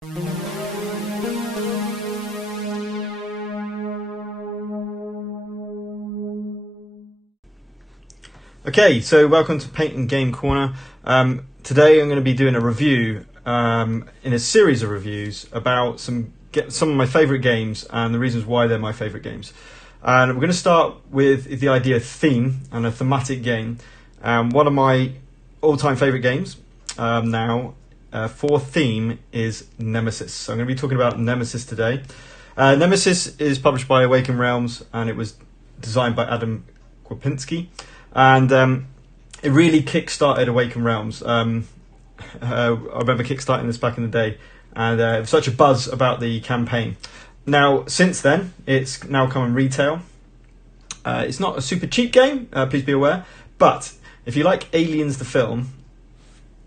Okay, so welcome to Paint and Game Corner. Today I'm going to be doing a review in a series of reviews about some of my favourite games and the reasons why they're my favourite games. And we're going to start with the idea of theme and a thematic game. One of my all-time favourite games now for theme is Nemesis. So I'm going to be talking about Nemesis today. Nemesis is published by Awaken Realms and it was designed by Adam Kwapinski. And it really kick-started Awaken Realms. I remember kick-starting this back in the day, and it was such a buzz about the campaign. Now, since then, it's now come in retail. It's not a super cheap game, please be aware, but if you like Aliens the film,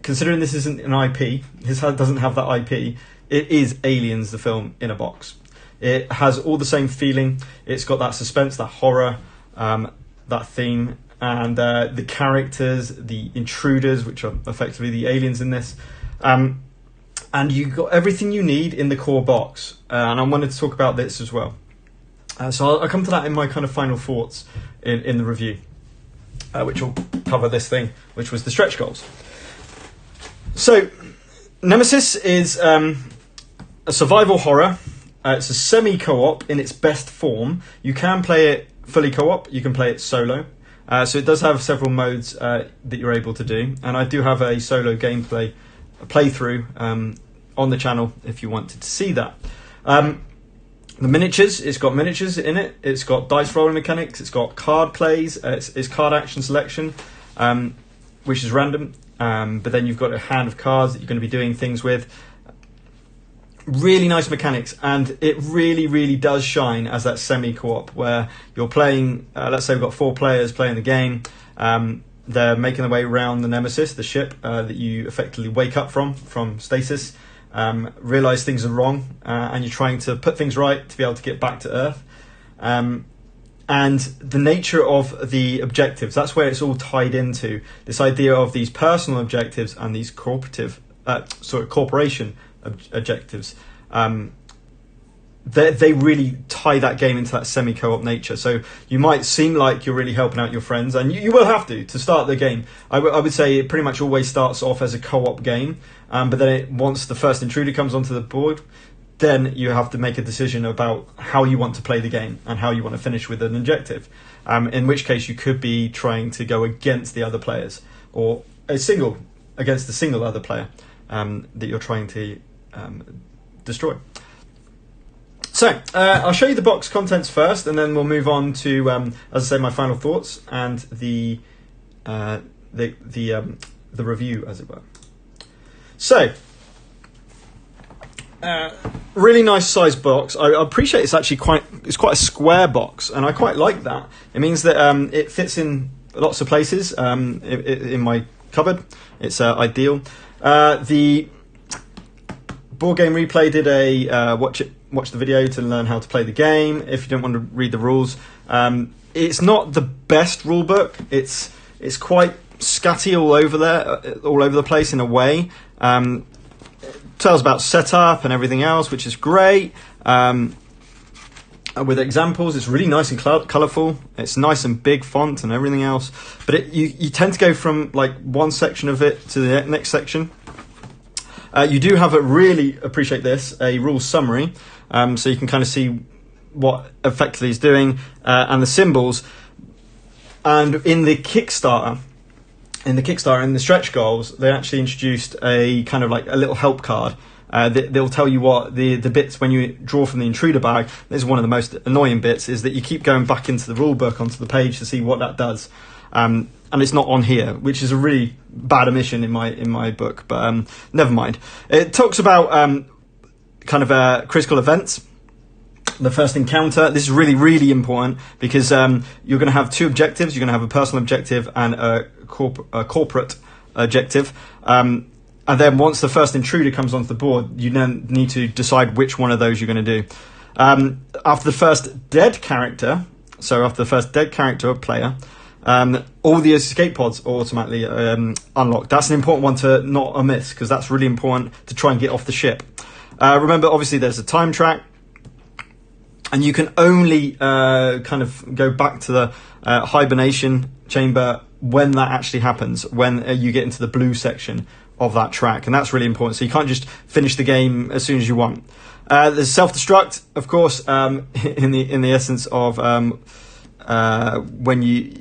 considering this isn't an IP, this doesn't have that IP, it is Aliens the film in a box. It has all the same feeling. It's got that suspense, that horror, that theme, and the characters, the intruders, which are effectively the aliens in this. And you've got everything you need in the core box. And I wanted to talk about this as well. So I'll come to that in my kind of final thoughts in the review, which will cover this thing, which was the stretch goals. So Nemesis is a survival horror. It's a semi-co-op in its best form. You can play it fully co-op, you can play it solo. So it does have several modes that you're able to do, and I do have a solo gameplay playthrough on the channel if you wanted to see that. The miniatures, it's got miniatures in it, it's got dice rolling mechanics, it's got card plays, it's card action selection, which is random, but then you've got a hand of cards that you're going to be doing things with. Really nice mechanics, and it really does shine as that semi-co-op where you're playing, let's say we've got 4 players playing the game. They're making their way around the Nemesis, the ship that you effectively wake up from stasis, realise things are wrong, and you're trying to put things right to be able to get back to Earth. And the nature of the objectives, that's where it's all tied into, this idea of these personal objectives and these corporation objectives. They really tie that game into that semi-co-op nature. So you might seem like you're really helping out your friends, and you will have to start the game. I would say it pretty much always starts off as a co-op game, but then once the first intruder comes onto the board, then you have to make a decision about how you want to play the game and how you want to finish with an objective, in which case you could be trying to go against the other players, or against the single other player that you're trying to destroy. So I'll show you the box contents first, and then we'll move on to, as I say, my final thoughts and the review, as it were. So, really nice size box. I appreciate it's actually quite a square box, and I quite like that. It means that it fits in lots of places in my cupboard. It's ideal. The Board Game Replay did a watch the video to learn how to play the game if you don't want to read the rules. It's not the best rule book. It's quite scatty all over the place in a way. It tells about setup and everything else, which is great. With examples, it's really nice and colourful. It's nice and big font and everything else. But you tend to go from like one section of it to the next section. You do have a rules summary, so you can kind of see what effectively is doing, and the symbols. And in the Kickstarter, in the stretch goals, they actually introduced a kind of like a little help card. They'll tell you what the bits when you draw from the intruder bag. This is one of the most annoying bits, is that you keep going back into the rule book onto the page to see what that does. And it's not on here, which is a really bad omission in my book, but never mind. It talks about critical events. The first encounter. This is really important because you're going to have 2 objectives. You're going to have a personal objective and a corporate objective. And then once the first intruder comes onto the board, you then need to decide which one of those you're going to do. After the first dead character, or player, all the escape pods are automatically unlocked. That's an important one to not miss, because that's really important to try and get off the ship. Remember, obviously, there's a time track, and you can only kind of go back to the hibernation chamber when that actually happens, when you get into the blue section of that track, and that's really important. So you can't just finish the game as soon as you want. There's self-destruct, of course, in the essence of when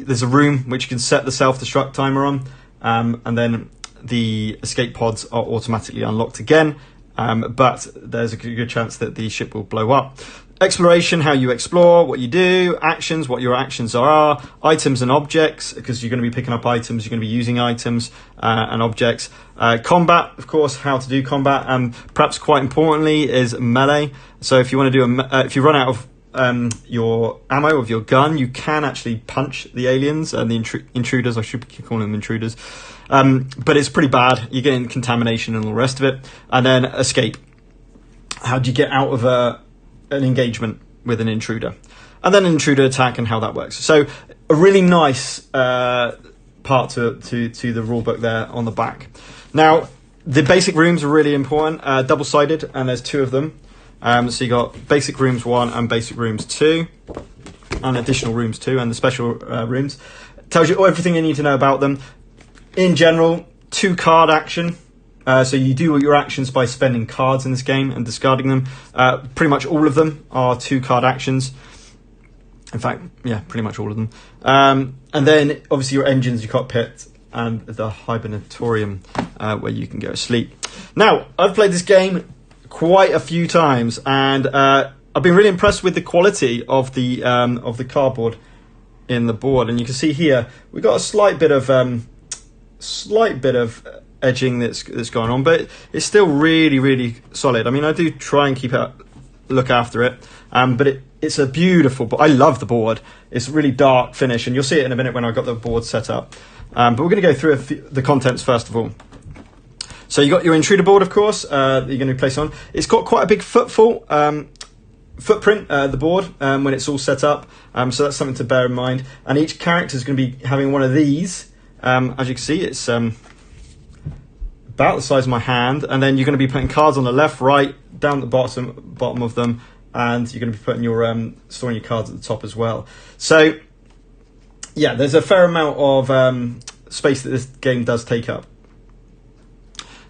there's a room which you can set the self-destruct timer on, and then the escape pods are automatically unlocked again, but there's a good chance that the ship will blow up. Exploration, how you explore, what you do, actions, what your actions are, items and objects, because you're going to be picking up items, you're going to be using items and objects. Combat, of course, how to do combat, and perhaps quite importantly is melee. So if you want to do if you run out of your ammo of your gun, you can actually punch the aliens and the intruders. I should be calling them intruders, but it's pretty bad. You're getting contamination and all the rest of it. And then escape. How do you get out of an engagement with an intruder? And then an intruder attack and how that works. So a really nice part to the rule book there on the back. Now, the basic rooms are really important, double-sided, and there's 2 of them. So you got basic rooms 1 and basic rooms 2, and additional rooms 2, and the special rooms. Tells you everything you need to know about them. In general, 2 card action. So you do your actions by spending cards in this game and discarding them. Pretty much all of them are 2 card actions. In fact, yeah, pretty much all of them. And then, obviously, your engines, your cockpit, and the hibernatorium, where you can go to sleep. Now, I've played this game quite a few times, and I've been really impressed with the quality of the cardboard in the board. And you can see here we've got a slight bit of edging that's going on, but it's still really solid. I mean, I do try and look after it, but it's a beautiful. But I love the board. It's a really dark finish, and you'll see it in a minute when I've got the board set up. But we're going to go through the contents first of all. So you got your intruder board, of course, that you're going to place on. It's got quite a big footprint, the board, when it's all set up. So that's something to bear in mind. And each character is going to be having one of these. As you can see, it's about the size of my hand. And then you're going to be putting cards on the left, right, down at the bottom of them. And you're going to be putting your storing your cards at the top as well. So, yeah, there's a fair amount of space that this game does take up.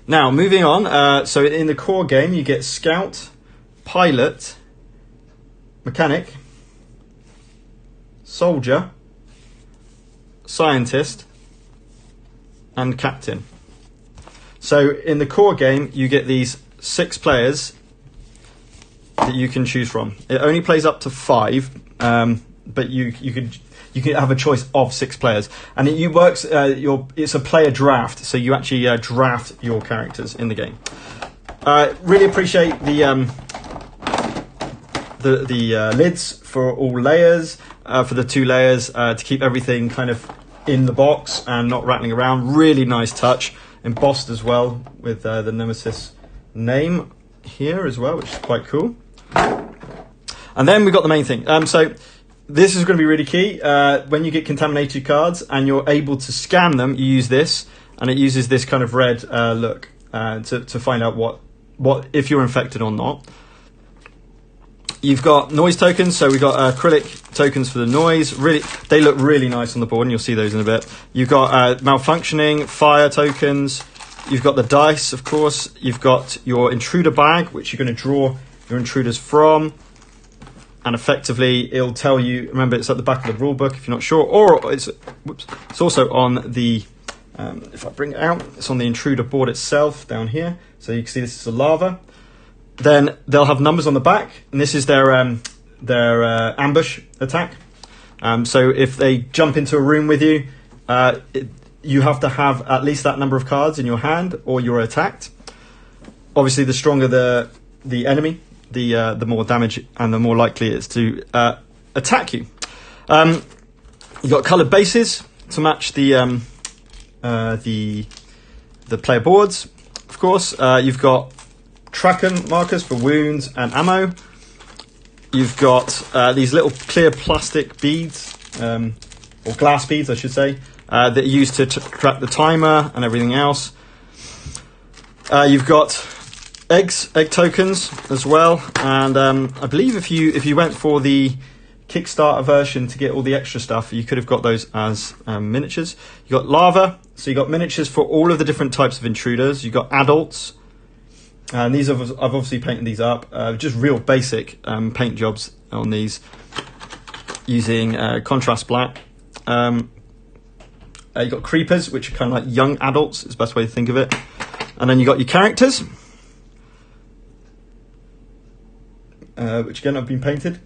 Now, moving on. So in the core game, you get Scout, Pilot, Mechanic, Soldier, Scientist, and Captain. So in the core game, you get these 6 players that you can choose from. It only plays up to 5, but you can have a choice of 6 players, and it works. It's a player draft, so you actually draft your characters in the game. Really appreciate the lids for all layers, for the 2 layers, to keep everything kind of in the box and not rattling around. Really nice touch, embossed as well with the Nemesis name here as well, which is quite cool. And then we've got the main thing. So this is going to be really key. When you get contaminated cards and you're able to scan them, you use this, and it uses this kind of red look to find out what if you're infected or not. You've got noise tokens, so we've got acrylic tokens for the noise. Really, they look really nice on the board, and you'll see those in a bit. You've got malfunctioning fire tokens. You've got the dice, of course. You've got your intruder bag, which you're going to draw your intruders from. And effectively, it'll tell you. Remember, it's at the back of the rule book if you're not sure, or it's also on the. If I bring it out, it's on the intruder board itself down here. So you can see this is a lava. Then they'll have numbers on the back, and this is their ambush attack. So if they jump into a room with you, you have to have at least that number of cards in your hand, or you're attacked. Obviously, the stronger the enemy, the more damage and the more likely it is to attack you. You've got coloured bases to match the player boards. Of course, you've got tracker markers for wounds and ammo. You've got these little clear plastic beads, or glass beads, I should say, that are used to track the timer and everything else. You've got egg tokens as well, and I believe if you went for the Kickstarter version to get all the extra stuff, you could have got those as miniatures. You got lava, so you got miniatures for all of the different types of intruders. You got adults, and these I've obviously painted these up, just real basic paint jobs on these using contrast black. You got creepers, which are kind of like young adults, is the best way to think of it. And then you got your characters, which again have been painted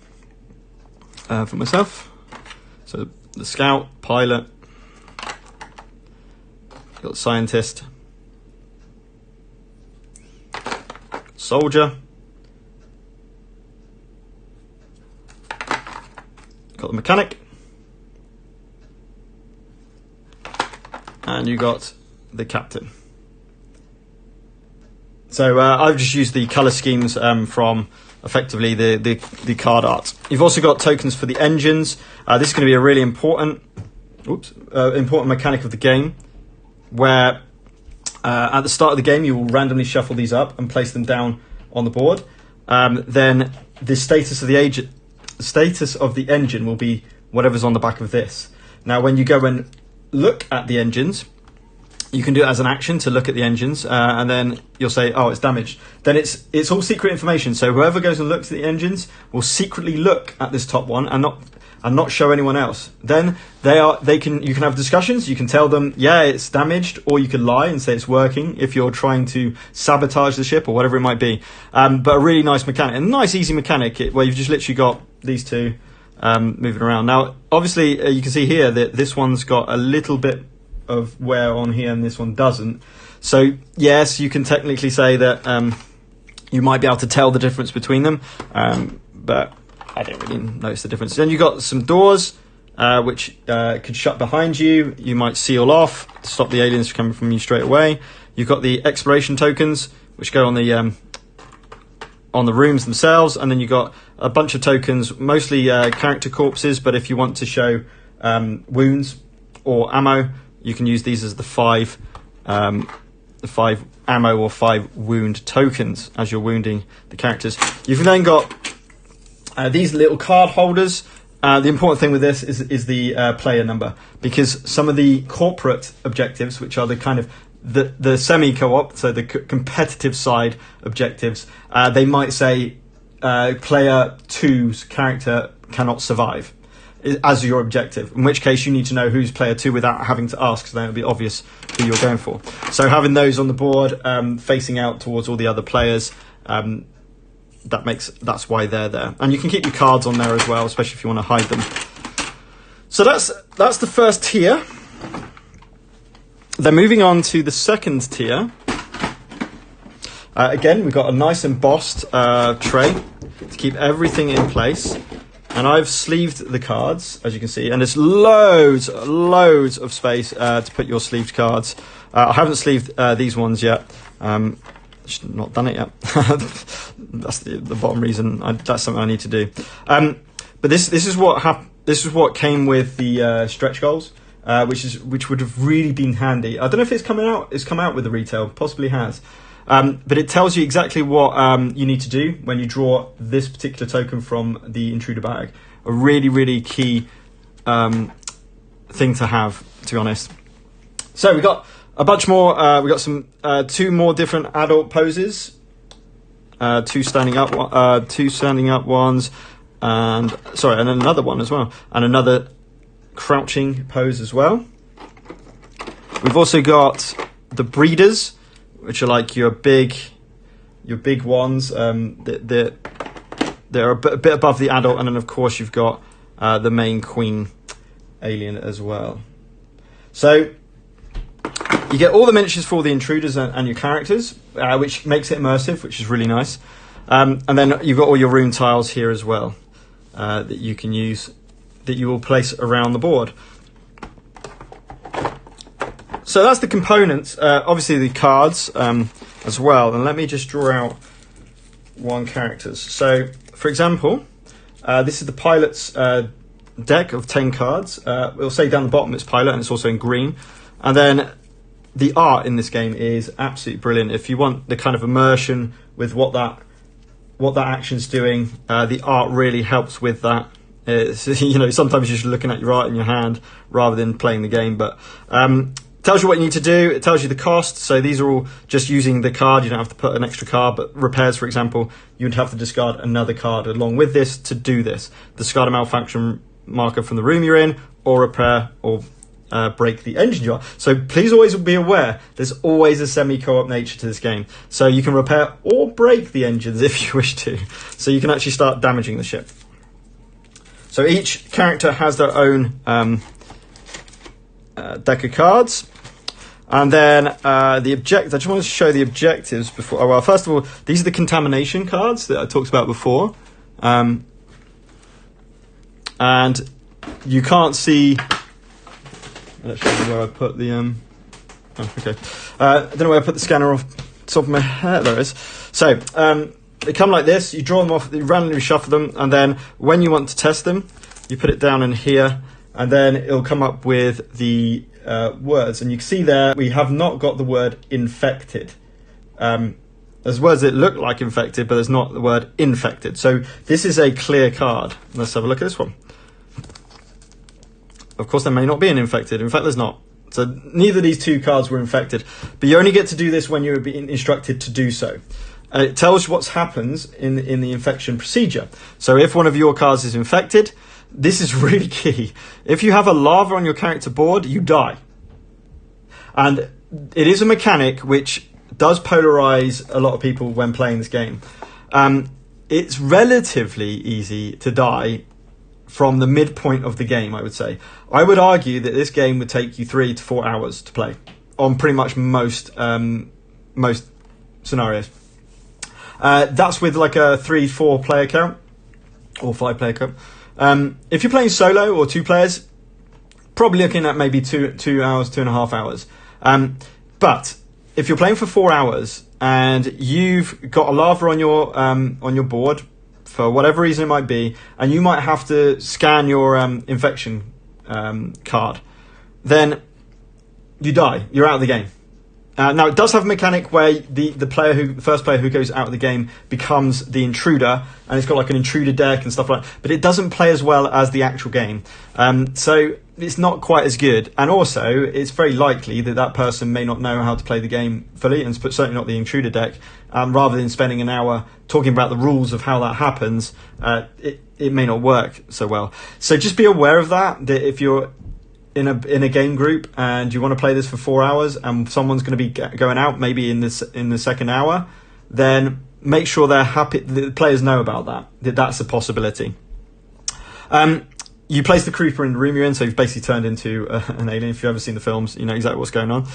for myself. So the scout, pilot, you got the scientist, soldier, got the mechanic, and you got the captain. So I've just used the colour schemes from effectively the card art. You've also got tokens for the engines. This is going to be a really important mechanic of the game, where at the start of the game you will randomly shuffle these up and place them down on the board. Then the status of the engine will be whatever's on the back of this. Now, when you go and look at the engines, you can do it as an action to look at the engines, and then you'll say, oh, it's damaged. Then it's all secret information. So whoever goes and looks at the engines will secretly look at this top one and not show anyone else. Then you can have discussions. You can tell them, yeah, it's damaged, or you can lie and say it's working if you're trying to sabotage the ship or whatever it might be. But a really nice mechanic, a nice easy mechanic where you've just literally got these two moving around. Now, obviously, you can see here that this one's got a little bit of wear on here and this one doesn't. So yes, you can technically say that you might be able to tell the difference between them, but I don't really notice the difference. Then you got some doors which could shut behind you. You might seal off to stop the aliens coming from you straight away. You've got the exploration tokens which go on the rooms themselves, and then you've got a bunch of tokens, mostly character corpses, but if you want to show wounds or ammo, you can use these as the five ammo or 5 wound tokens as you're wounding the characters. You've then got these little card holders. The important thing with this is the player number, because some of the corporate objectives, which are the kind of the semi-co-op, so the competitive side objectives, they might say player 2's character cannot survive as your objective, in which case you need to know who's player 2 without having to ask, so then it'll be obvious who you're going for. So having those on the board facing out towards all the other players, that's why they're there. And you can keep your cards on there as well, especially if you want to hide them. So that's the first tier. Then moving on to the second tier. Again, we've got a nice embossed tray to keep everything in place. And I've sleeved the cards, as you can see, and there's loads of space to put your sleeved cards. I haven't sleeved these ones yet. Just not done it yet. That's the bottom reason. That's something I need to do. But this is what came with the stretch goals, which would have really been handy. I don't know if it's come out with the retail, possibly has. But it tells you exactly what you need to do when you draw this particular token from the intruder bag. A really, really key thing to have, to be honest. So we got a bunch more. We got some 2 more different adult poses. 2 standing up ones, and another one as well, and another crouching pose as well. We've also got the breeders, which are like your big ones. They're a bit above the adult, and then of course you've got the main queen alien as well. So you get all the miniatures for the intruders and your characters, which makes it immersive, which is really nice. And then you've got all your room tiles here as well that you can use, that you will place around the board. So that's the components, obviously the cards as well. And let me just draw out one characters. So, for example, this is the pilot's deck of 10 cards. It'll say down the bottom it's pilot, and it's also in green. And then the art in this game is absolutely brilliant. If you want the kind of immersion with what that action's doing, the art really helps with that. It's, you know, sometimes you're just looking at your art in your hand rather than playing the game, but tells you what you need to do. It tells you the cost. So these are all just using the card. You don't have to put an extra card, but repairs, for example, you'd have to discard another card along with this to do this. Discard a malfunction marker from the room you're in, or repair or break the engine jar. So please always be aware, there's always a semi-co-op nature to this game. So you can repair or break the engines if you wish to. So you can actually start damaging the ship. So each character has their own deck of cards. And then the object. I just wanted to show the objectives before. Oh, well, first of all, these are the contamination cards that I talked about before. And you can't see. Let's show you where I put the. Oh, okay. I don't know where I put the scanner off the top of my head. There it is. So they come like this. You draw them off. You randomly shuffle them, and then when you want to test them, you put it down in here, and then it'll come up with the words. And you can see there we have not got the word infected. There's words that look like infected, but there's not the word infected. So this is a clear card. Let's have a look at this one. Of course, there may not be an infected. In fact, there's not. So neither of these two cards were infected. But you only get to do this when you're being instructed to do so. It tells you what happens in the infection procedure. So if one of your cards is infected, this is really key. If you have a lava on your character board, you die. And it is a mechanic which does polarize a lot of people when playing this game. It's relatively easy to die from the midpoint of the game, I would say. I would argue that this game would take you 3 to 4 hours to play on pretty much most scenarios. That's with like a 3-4 player count or 5 player count. If you're playing solo or 2 players, probably looking at maybe 2 hours, 2.5 hours. But if you're playing for 4 hours and you've got a lava on your board, for whatever reason it might be, and you might have to scan your infection card, then you die. You're out of the game. Now, it does have a mechanic where the first player who goes out of the game becomes the intruder, and it's got like an intruder deck and stuff like that, but it doesn't play as well as the actual game. So it's not quite as good. And also, it's very likely that that person may not know how to play the game fully, and certainly not the intruder deck. Rather than spending an hour talking about the rules of how that happens, it may not work so well. So just be aware of that if you're in a game group and you want to play this for 4 hours and someone's going to be going out maybe in the second hour, then make sure they're happy. The players know about that's a possibility. You place the creeper in the room you're in, so you've basically turned into an alien. If you've ever seen the films, you know exactly what's going on.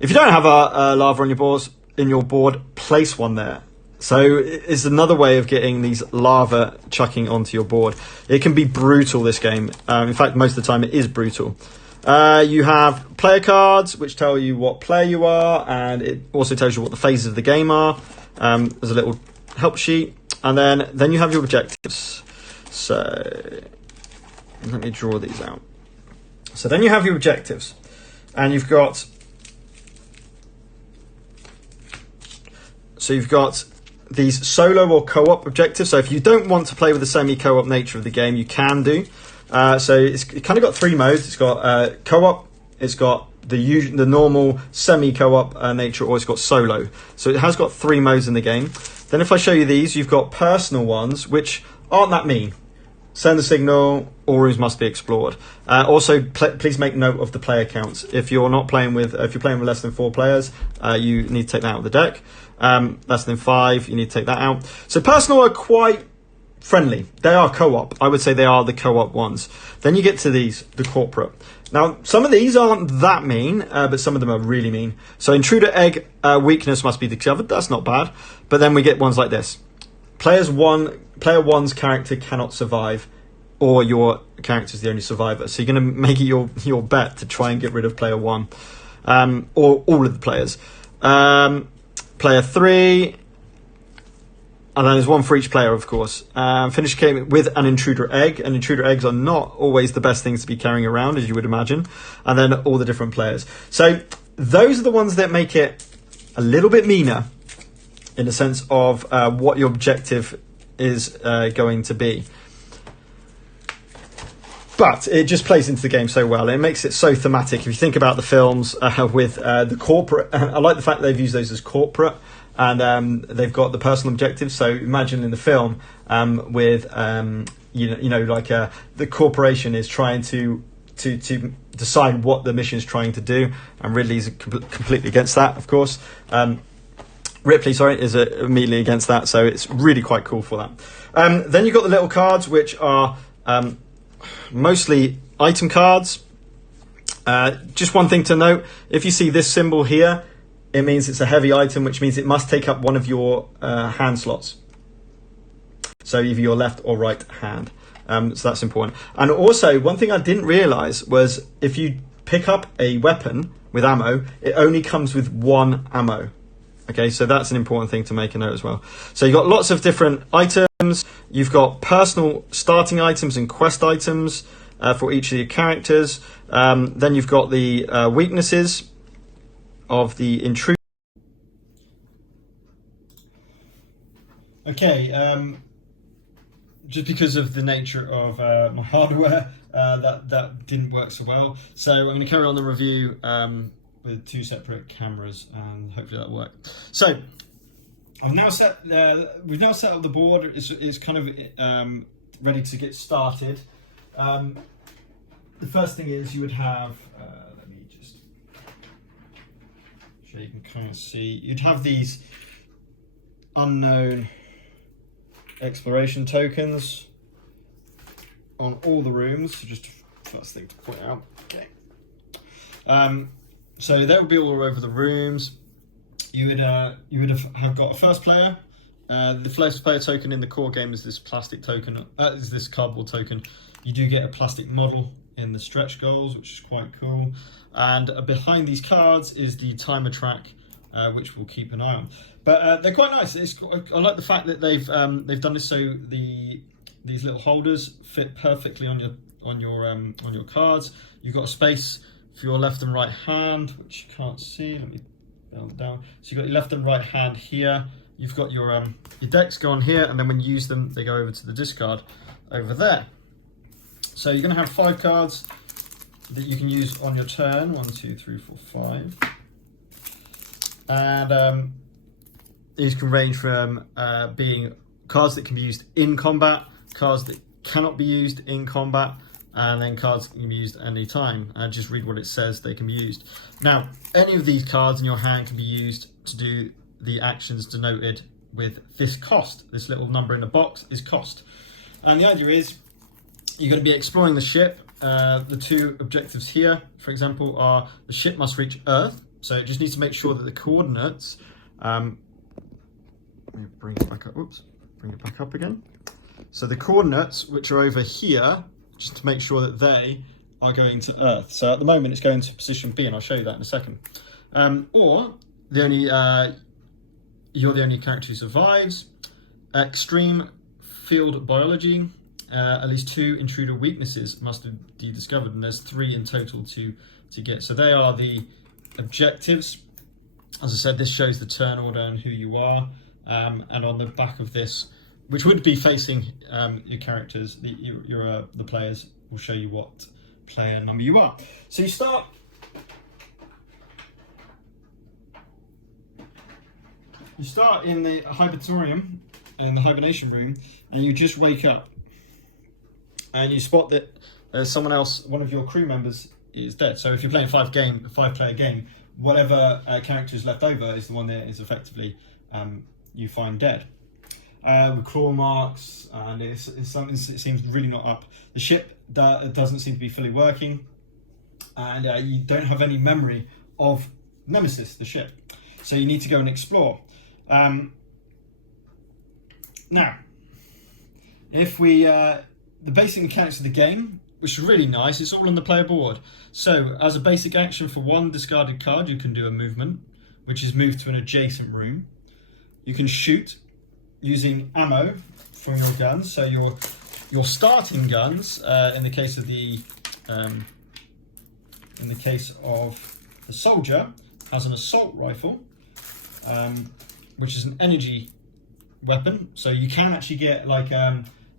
If you don't have a lava on your board, place one there. So it's another way of getting these lava chucking onto your board. It can be brutal, this game. In fact, most of the time it is brutal. You have player cards, which tell you what player you are, and it also tells you what the phases of the game are. There's a little help sheet. And then you have your objectives. So let me draw these out. So then you have your objectives. And you've got these solo or co-op objectives. So if you don't want to play with the semi-co-op nature of the game, you can do. So it kind of got 3 modes. It's got co-op, it's got the normal semi-co-op nature, or it's got solo. So it has got 3 modes in the game. Then if I show you these, you've got personal ones, which aren't that mean. Send the signal, all rooms must be explored. Also, please make note of the player counts. If you're playing with less than 4 players, you need to take that out of the deck. Less than 5, you need to take that out. So personal are quite friendly. They are co-op. I would say they are the co-op ones. Then you get to these, the corporate. Now, some of these aren't that mean, but some of them are really mean. So intruder egg weakness must be discovered. That's not bad. But then we get ones like this. Player 1's character cannot survive, or your character is the only survivor. So you're going to make it your bet to try and get rid of player 1, or all of the players. Player 3, and then there's one for each player, of course. Finish game with an intruder egg, and intruder eggs are not always the best things to be carrying around, as you would imagine. And then all the different players. So those are the ones that make it a little bit meaner in the sense of what your objective is going to be. But it just plays into the game so well. It makes it so thematic. If you think about the films with the corporate, I like the fact that they've used those as corporate, and they've got the personal objectives. So imagine in the film with the corporation is trying to decide what the mission is trying to do, and Ridley's completely against that, of course. Ripley, is immediately against that, so it's really quite cool for that. Then you've got the little cards, which are mostly item cards. Just one thing to note, if you see this symbol here, it means it's a heavy item, which means it must take up one of your hand slots. So either your left or right hand. So that's important. And also, one thing I didn't realise was if you pick up a weapon with ammo, it only comes with one ammo. Okay, so that's an important thing to make a note as well. So you've got lots of different items. You've got personal starting items and quest items for each of your characters. Then you've got the weaknesses of the intruder. Okay, just because of the nature of my hardware, that didn't work so well. So I'm going to carry on the review with two separate cameras, and hopefully that'll work. So we've now set up the board. It's kind of ready to get started. The first thing is you would have, let me just so you can kind of see, you'd have these unknown exploration tokens on all the rooms. So just first thing to point out. Okay. So they would be all over the rooms. You would have got a first player. The first player token in the core game is this plastic token. Is this cardboard token. You do get a plastic model in the stretch goals, which is quite cool. And behind these cards is the timer track, which we'll keep an eye on. But they're quite nice. I like the fact that they've done this so these little holders fit perfectly on your cards. You've got a space for your left and right hand, which you can't see. Let me build down. So you've got your left and right hand here. You've got your decks go on here, and then when you use them, they go over to the discard over there. So you're going to have 5 cards that you can use on your turn. 1, 2, 3, 4, 5. And these can range from being cards that can be used in combat, cards that cannot be used in combat, and then cards can be used any time. Just read what it says, they can be used. Now, any of these cards in your hand can be used to do the actions denoted with this cost. This little number in the box is cost. And the idea is you're going to be exploring the ship. The 2 objectives here, for example, are the ship must reach Earth. So it just needs to make sure that the coordinates, let me bring it back up, bring it back up again. So the coordinates, which are over here, just to make sure that they are going to Earth. So at the moment it's going to position B, and I'll show you that in a second. Or you're the only character who survives. Extreme field biology. At least 2 intruder weaknesses must be discovered, and there's 3 in total to get. So they are the objectives. As I said, this shows the turn order and who you are. And on the back of this, which would be facing your characters, the players will show you what player number you are. So you start. You start in the hibernatorium, in the hibernation room, and you just wake up. And you spot that someone else, one of your crew members, is dead. So if you're playing a 5-player game, whatever character is left over is the one that is effectively you find dead. With claw marks, and it seems really not up. The ship doesn't seem to be fully working, and you don't have any memory of Nemesis, the ship. So you need to go and explore. Now, if we the basic mechanics of the game, which is really nice, it's all on the player board. So as a basic action for 1 discarded card, you can do a movement, which is move to an adjacent room. You can shoot using ammo from your guns. So your starting guns, in the case of the soldier, has an assault rifle, which is an energy weapon. So you can actually get like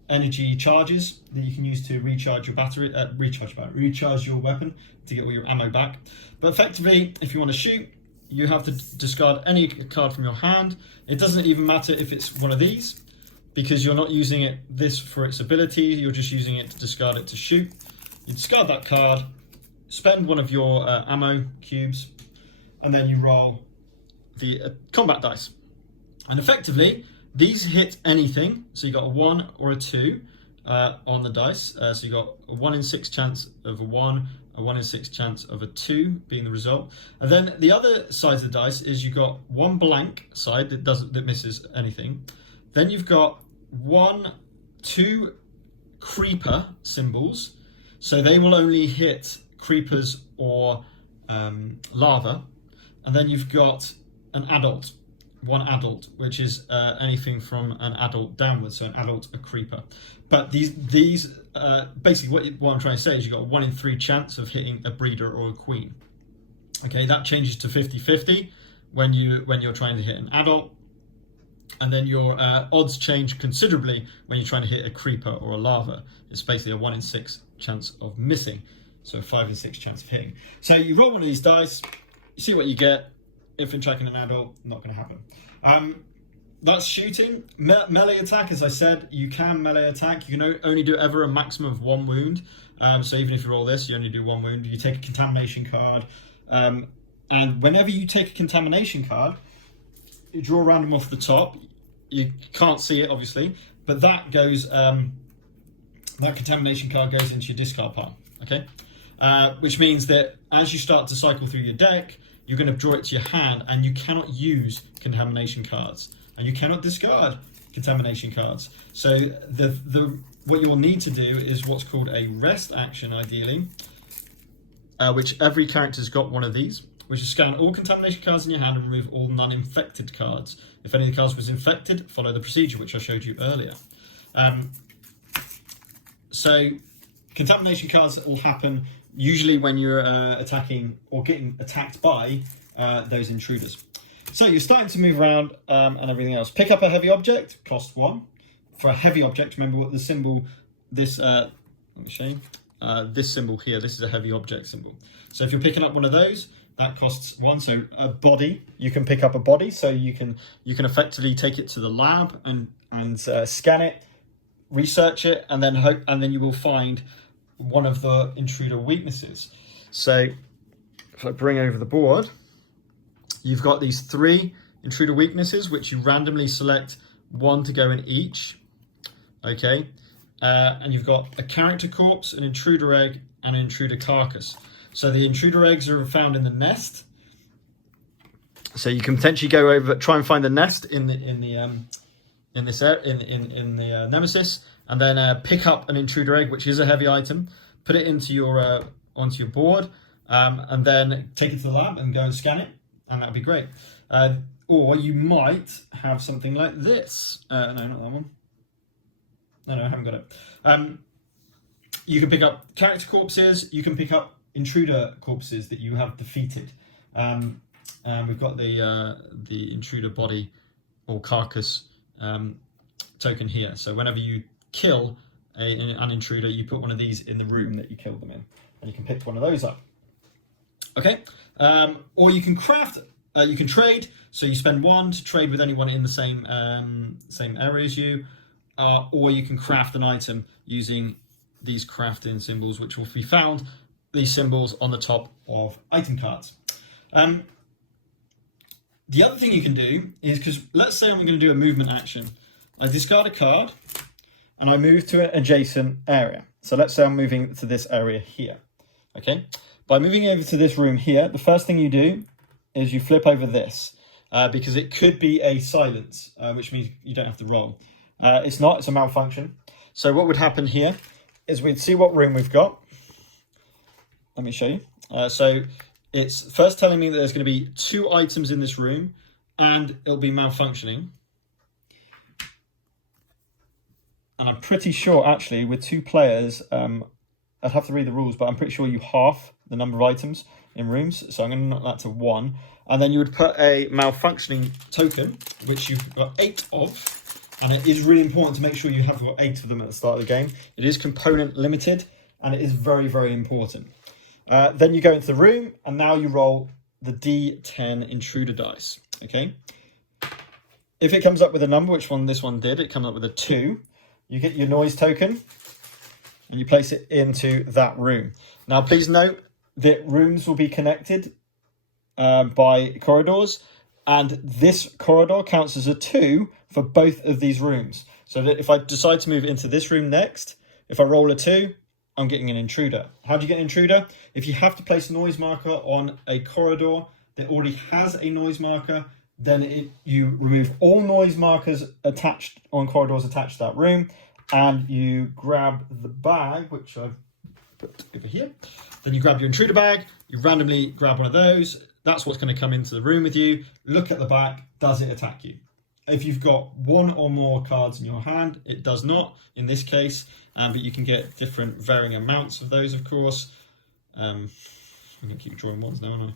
energy charges that you can use to recharge your battery, recharge your weapon to get all your ammo back. But effectively, if you want to shoot, you have to discard any card from your hand. It doesn't even matter if it's one of these, because you're not using this for its ability, you're just using it to discard it to shoot. You discard that card, spend one of your ammo cubes, and then you roll the combat dice. And effectively, these hit anything. So you got a 1 or a 2 on the dice. So you got a 1 in 6 chance of a 1, a 1 in 6 chance of a 2 being the result. And then the other side of the dice is you got one blank side that misses anything. Then you've got 2 creeper symbols. So they will only hit creepers or lava. And then you've got an adult. 1 adult, which is anything from an adult downwards, so an adult, a creeper. But these basically what I'm trying to say is you've got a 1 in 3 chance of hitting a breeder or a queen. Okay, that changes to 50-50 when you're trying to hit an adult, and then your odds change considerably when you're trying to hit a creeper or a lava. It's basically a 1 in 6 chance of missing, so a 5 in 6 chance of hitting. So you roll one of these dice, you see what you get. If you're tracking an adult, not going to happen. That's shooting. Melee attack, as I said, you can melee attack. You can only do ever a maximum of 1 wound. So even if you roll this, you only do 1 wound. You take a contamination card. And whenever you take a contamination card, you draw random off the top. You can't see it, obviously, but that goes. That contamination card goes into your discard pile. Okay, which means that as you start to cycle through your deck, you're going to draw it to your hand, and you cannot use contamination cards, and you cannot discard contamination cards. So what you'll need to do is what's called a rest action, ideally, which every character's got one of these, which is scan all contamination cards in your hand and remove all non-infected cards. If any of the cards was infected, follow the procedure which I showed you earlier. So contamination cards will happen usually when you're attacking or getting attacked by those intruders. So you're starting to move around and everything else. Pick up a heavy object, cost 1. For a heavy object, remember what the symbol, let me show you. This symbol here, this is a heavy object symbol. So if you're picking up one of those, that costs 1. So a body, you can pick up a body, so you can effectively take it to the lab and scan it, research it, and then you will find one of the intruder weaknesses. So if I bring over the board, you've got these 3 intruder weaknesses, which you randomly select 1 to go in each. Okay, and you've got a character corpse, an intruder egg, and an intruder carcass. So the intruder eggs are found in the nest. So you can potentially go over, try and find the nest in the Nemesis, and then pick up an intruder egg, which is a heavy item, put it into your onto your board, and then take it to the lab and go and scan it, and that'd be great. Or you might have something like this. No, not that one. No, I haven't got it. You can pick up character corpses. You can pick up intruder corpses that you have defeated. We've got the intruder body or carcass token here. So whenever you kill an intruder, you put one of these in the room that you killed them in, and you can pick one of those up. Okay, or you can craft. You can trade. So you spend 1 to trade with anyone in the same area as you, or you can craft an item using these crafting symbols, which will be found, these symbols on the top of item cards. The other thing you can do is, because let's say I'm going to do a movement action. I discard a card and I move to an adjacent area. So let's say I'm moving to this area here. Okay. By moving over to this room here, the first thing you do is you flip over this because it could be a silence, which means you don't have to roll. It's not, it's a malfunction. So what would happen here is we'd see what room we've got. Let me show you. So it's first telling me that there's going to be 2 items in this room and it'll be malfunctioning. And I'm pretty sure actually with 2 players, I'd have to read the rules, but I'm pretty sure you half the number of items. in rooms, so I'm going to knock that to 1. And then you would put a malfunctioning token, which you've got 8 of, and it is really important to make sure you have got 8 of them at the start of the game. It is component limited, and it is very, very important. Then you go into the room, and now you roll the D10 intruder dice, okay? If it comes up with a number, which one this one did, it comes up with a 2, you get your noise token, and you place it into that room. Now, please note that rooms will be connected by corridors, and this corridor counts as a 2 for both of these rooms. So that if I decide to move into this room next, if I roll a 2, I'm getting an intruder. How do you get an intruder? If you have to place a noise marker on a corridor that already has a noise marker, then you remove all noise markers attached on corridors attached to that room, and you grab the bag, which I've put over here. Then you grab your intruder bag, you randomly grab one of those. That's what's going to come into the room with you. Look at the back. Does it attack you? If you've got 1 or more cards in your hand, it does not in this case, but you can get different varying amounts of those, of course. I'm going to keep drawing ones now, aren't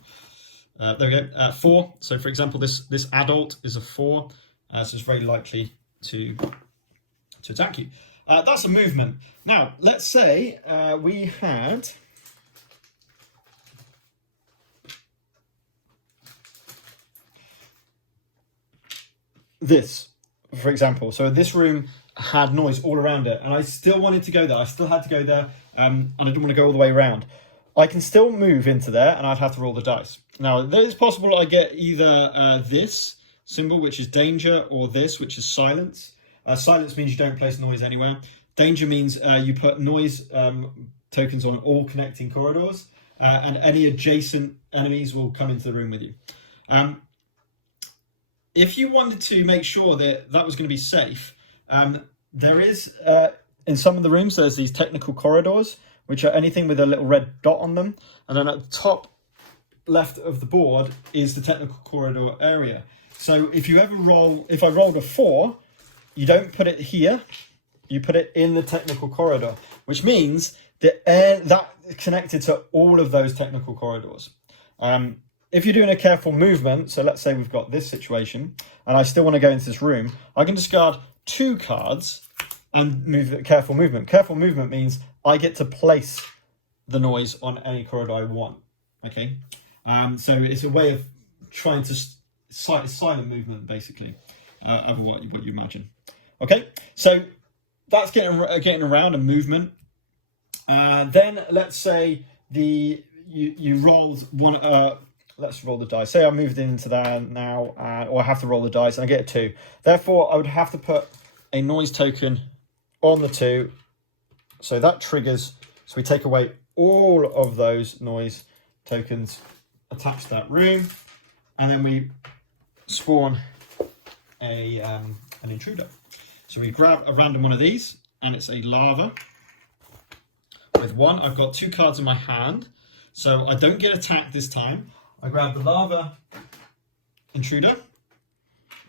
I? There we go, 4. So for example, this adult is a 4, so it's very likely to attack you. That's a movement. Now, let's say we had this, for example. So this room had noise all around it, and I still wanted to go there. I still had to go there, and I didn't want to go all the way around. I can still move into there, and I'd have to roll the dice. Now, it is possible I get either this symbol, which is danger, or this, which is silence. Silence means you don't place noise anywhere. Danger means you put noise tokens on all connecting corridors, and any adjacent enemies will come into the room with you. If you wanted to make sure that that was going to be safe, there is, in some of the rooms, there's these technical corridors, which are anything with a little red dot on them. And then at the top left of the board is the technical corridor area. So if you ever if I rolled a 4, you don't put it here, you put it in the technical corridor, which means that that's connected to all of those technical corridors. If you're doing a careful movement, so let's say we've got this situation, and I still want to go into this room, I can discard 2 cards and move the careful movement. Careful movement means I get to place the noise on any corridor I want, okay? So it's a way of trying to silent movement, basically, of what you imagine. Okay, so that's getting around and movement. Then let's say you rolled one. Let's roll the dice. Say I moved into there now, or I have to roll the dice, and I get a 2. Therefore, I would have to put a noise token on the 2, so that triggers. So we take away all of those noise tokens attached to that room, and then we spawn an intruder. So we grab a random one of these, and it's a lava with 1. I've got 2 cards in my hand, so I don't get attacked this time. I grab the lava intruder,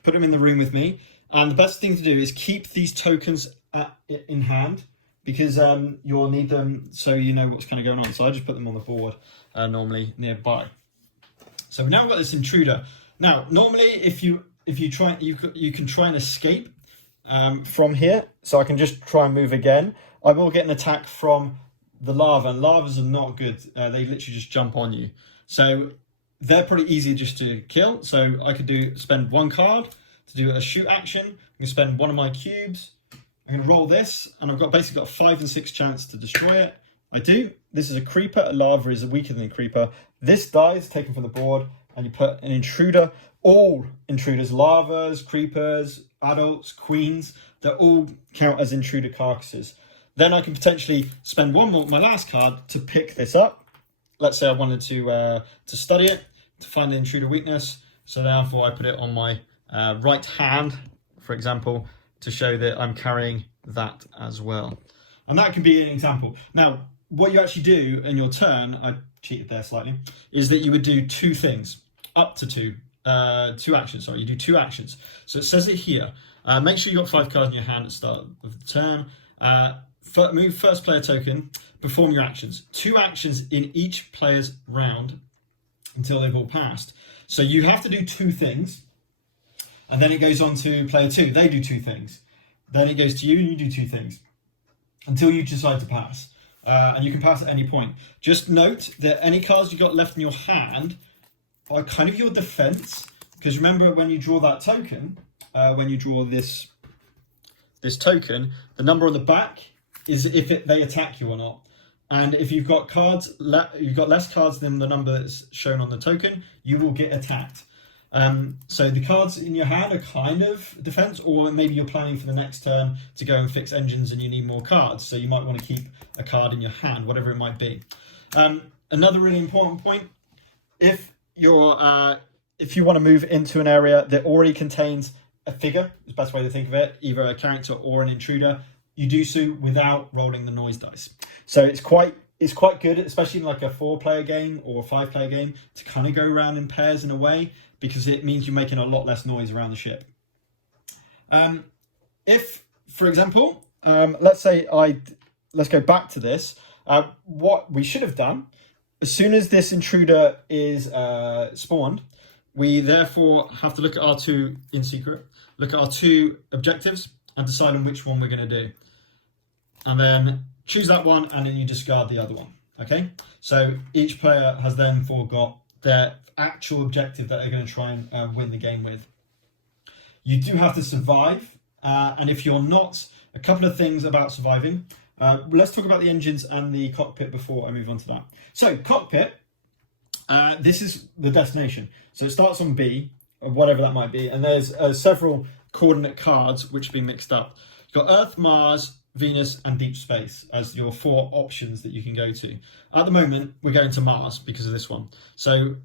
put them in the room with me, and the best thing to do is keep these tokens in hand, because you'll need them so you know what's kind of going on. So I just put them on the board, normally nearby. So we've now got this intruder. Now, normally if you try, you can try and escape from here. So I can just try and move again. I will get an attack from the lava, and lavas are not good. They literally just jump on you. So they're pretty easy just to kill. So I could spend 1 card to do a shoot action. I'm going to spend 1 of my cubes. I'm going to roll this, and I've basically got a 5 and 6 chance to destroy it. I do. This is a creeper. A lava is weaker than a creeper. This die is taken from the board, and you put an intruder. All intruders, lavas, creepers, adults, queens, they all count as intruder carcasses. Then I can potentially spend my last card to pick this up. Let's say I wanted to study it, to find the intruder weakness. So therefore I put it on my right hand, for example, to show that I'm carrying that as well. And that can be an example. Now, what you actually do in your turn, I cheated there slightly, is that you would do 2 things, up to 2 actions. Sorry, you do 2 actions. So it says it here. Make sure you got 5 cards in your hand at the start of the turn. Move first player token, perform your actions. 2 actions in each player's round until they've all passed. So you have to do 2 things, and then it goes on to player 2. They do 2 things. Then it goes to you, and you do 2 things until you decide to pass. And you can pass at any point. Just note that any cards you got left in your hand are kind of your defense, because remember, when you draw that token, when you draw this token, the number on the back is if they attack you or not. And if you've got you've got less cards than the number that's shown on the token, you will get attacked. So the cards in your hand are kind of defense, or maybe you're planning for the next turn to go and fix engines and you need more cards. So you might want to keep a card in your hand, whatever it might be. Another really important point, if you want to move into an area that already contains a figure, is the best way to think of it, either a character or an intruder, you do so without rolling the noise dice. So it's quite good, especially in like a 4-player game or a 5-player game, to kind of go around in pairs in a way, because it means you're making a lot less noise around the ship. If, for example, let's go back to this. What we should have done, as soon as this intruder is spawned, we therefore have to look at our 2 in secret, look at our 2 objectives, and decide on which one we're going to do. And then choose that one, and then you discard the other one. Okay? So each player has then got their actual objective that they're going to try and win the game with. You do have to survive, and if you're not, a couple of things about surviving. Let's talk about the engines and the cockpit before I move on to that. So cockpit, this is the destination. So it starts on B, or whatever that might be, and there's several coordinate cards which have been mixed up. You've got Earth, Mars, Venus, and deep space as your 4 options that you can go to. At the moment, we're going to Mars because of this one. So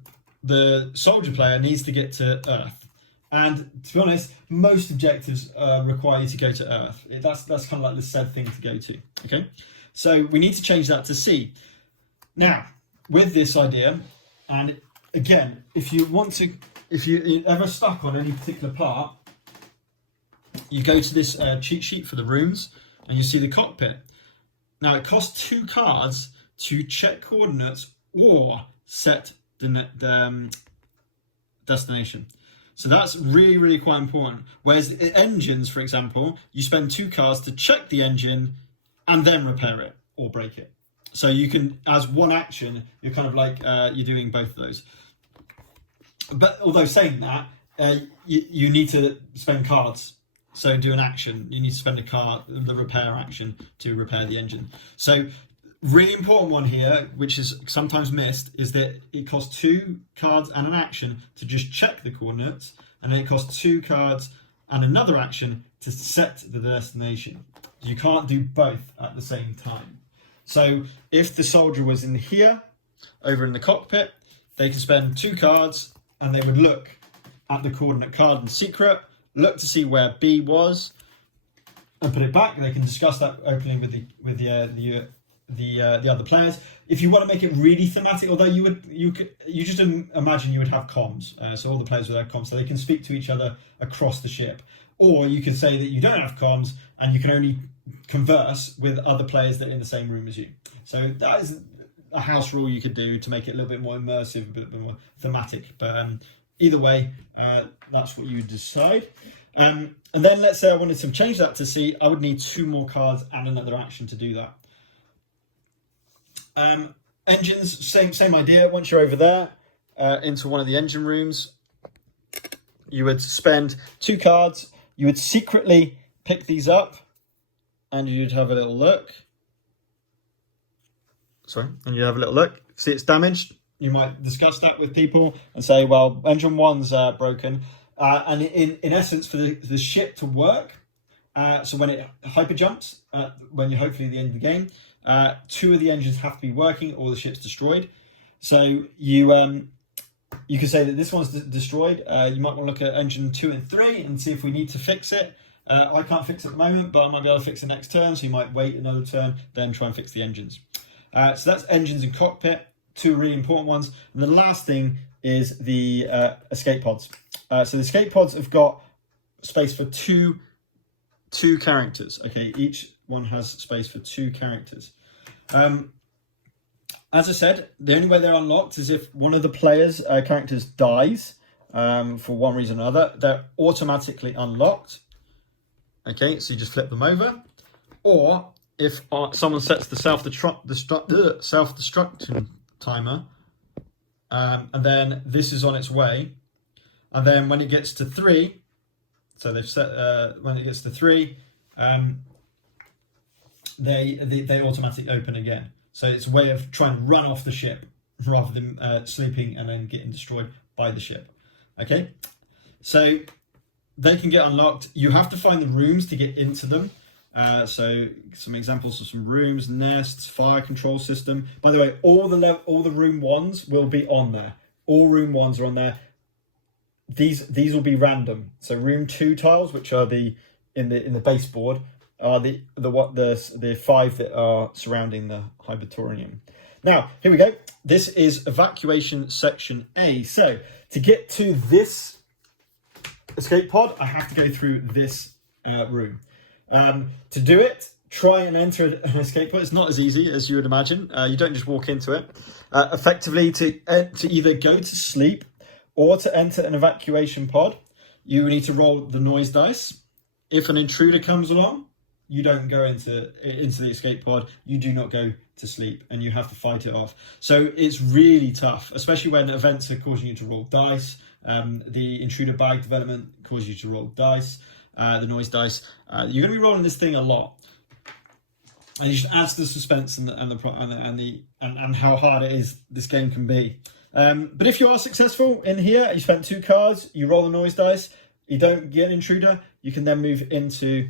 the soldier player needs to get to Earth. And to be honest, most objectives require you to go to Earth. That's kind of like the said thing to go to. Okay, so we need to change that to C. Now, with this idea, and again, if you're ever stuck on any particular part, you go to this cheat sheet for the rooms, and you see the cockpit. Now, it costs 2 cards to check coordinates or set the destination. So that's really, really quite important. Whereas engines, for example, you spend 2 cards to check the engine and then repair it or break it. So you can, as one action, you're kind of like, you're doing both of those. But although saying that, you need to spend cards. So do an action, you need to spend the repair action to repair the engine. So really important one here, which is sometimes missed, is that it costs 2 cards and an action to just check the coordinates, and then it costs 2 cards and another action to set the destination. You can't do both at the same time. So if the soldier was in here, over in the cockpit, they can spend 2 cards and they would look at the coordinate card in secret, look to see where B was, and put it back. They can discuss that openly with the other players. If you want to make it really thematic, although you just imagine you would have comms, so all the players would have comms, so they can speak to each other across the ship. Or you could say that you don't have comms and you can only converse with other players that are in the same room as you. So that is a house rule you could do to make it a little bit more immersive, a bit more thematic. But either way, that's what you would decide. And then let's say I wanted to change that to C, I would need 2 more cards and another action to do that. Engines, same idea. Once you're over there, into one of the engine rooms, you would spend 2 cards. You would secretly pick these up, and you'd have a little look. And you have a little look. See, it's damaged. You might discuss that with people and say, well, engine 1's broken. And in essence, for the ship to work, so when it hyper jumps, when you're hopefully at the end of the game, 2 of the engines have to be working or the ship's destroyed. So you can say that this one's destroyed. You might want to look at engine 2 and 3 and see if we need to fix it. I can't fix it at the moment, but I might be able to fix it next turn. So you might wait another turn, then try and fix the engines. So that's engines and cockpit, 2 really important ones. And the last thing is the escape pods. So the escape pods have got space for two characters. Okay, each one has space for 2 characters. As I said, the only way they're unlocked is if one of the players' characters dies for one reason or another. They're automatically unlocked. Okay, so you just flip them over. Or if someone sets the self-destruction timer, and then this is on its way, and then when it gets to 3, so they've set when it gets to 3, they automatically open again. So it's a way of trying to run off the ship rather than sleeping and then getting destroyed by the ship. Okay, so they can get unlocked. You have to find the rooms to get into them. So some examples of some rooms: nests, fire control system. By the way, all the room 1s will be on there. All room 1s are on there. These will be random. So room 2 tiles, which are in the baseboard, are the 5 that are surrounding the Hybertorium. Now, here we go. This is evacuation section A. So to get to this escape pod, I have to go through this room. To do it, try and enter an escape pod. It's not as easy as you would imagine. You don't just walk into it. Effectively, to either go to sleep or to enter an evacuation pod, you need to roll the noise dice. If an intruder comes along, you don't go into the escape pod. You do not go to sleep, and you have to fight it off. So it's really tough, especially when events are causing you to roll dice. The intruder bag development causes you to roll dice. The noise dice. You're going to be rolling this thing a lot, and it just adds to the suspense and how hard it is this game can be. But if you are successful in here, you spent 2 cards, you roll the noise dice, you don't get an intruder, you can then move into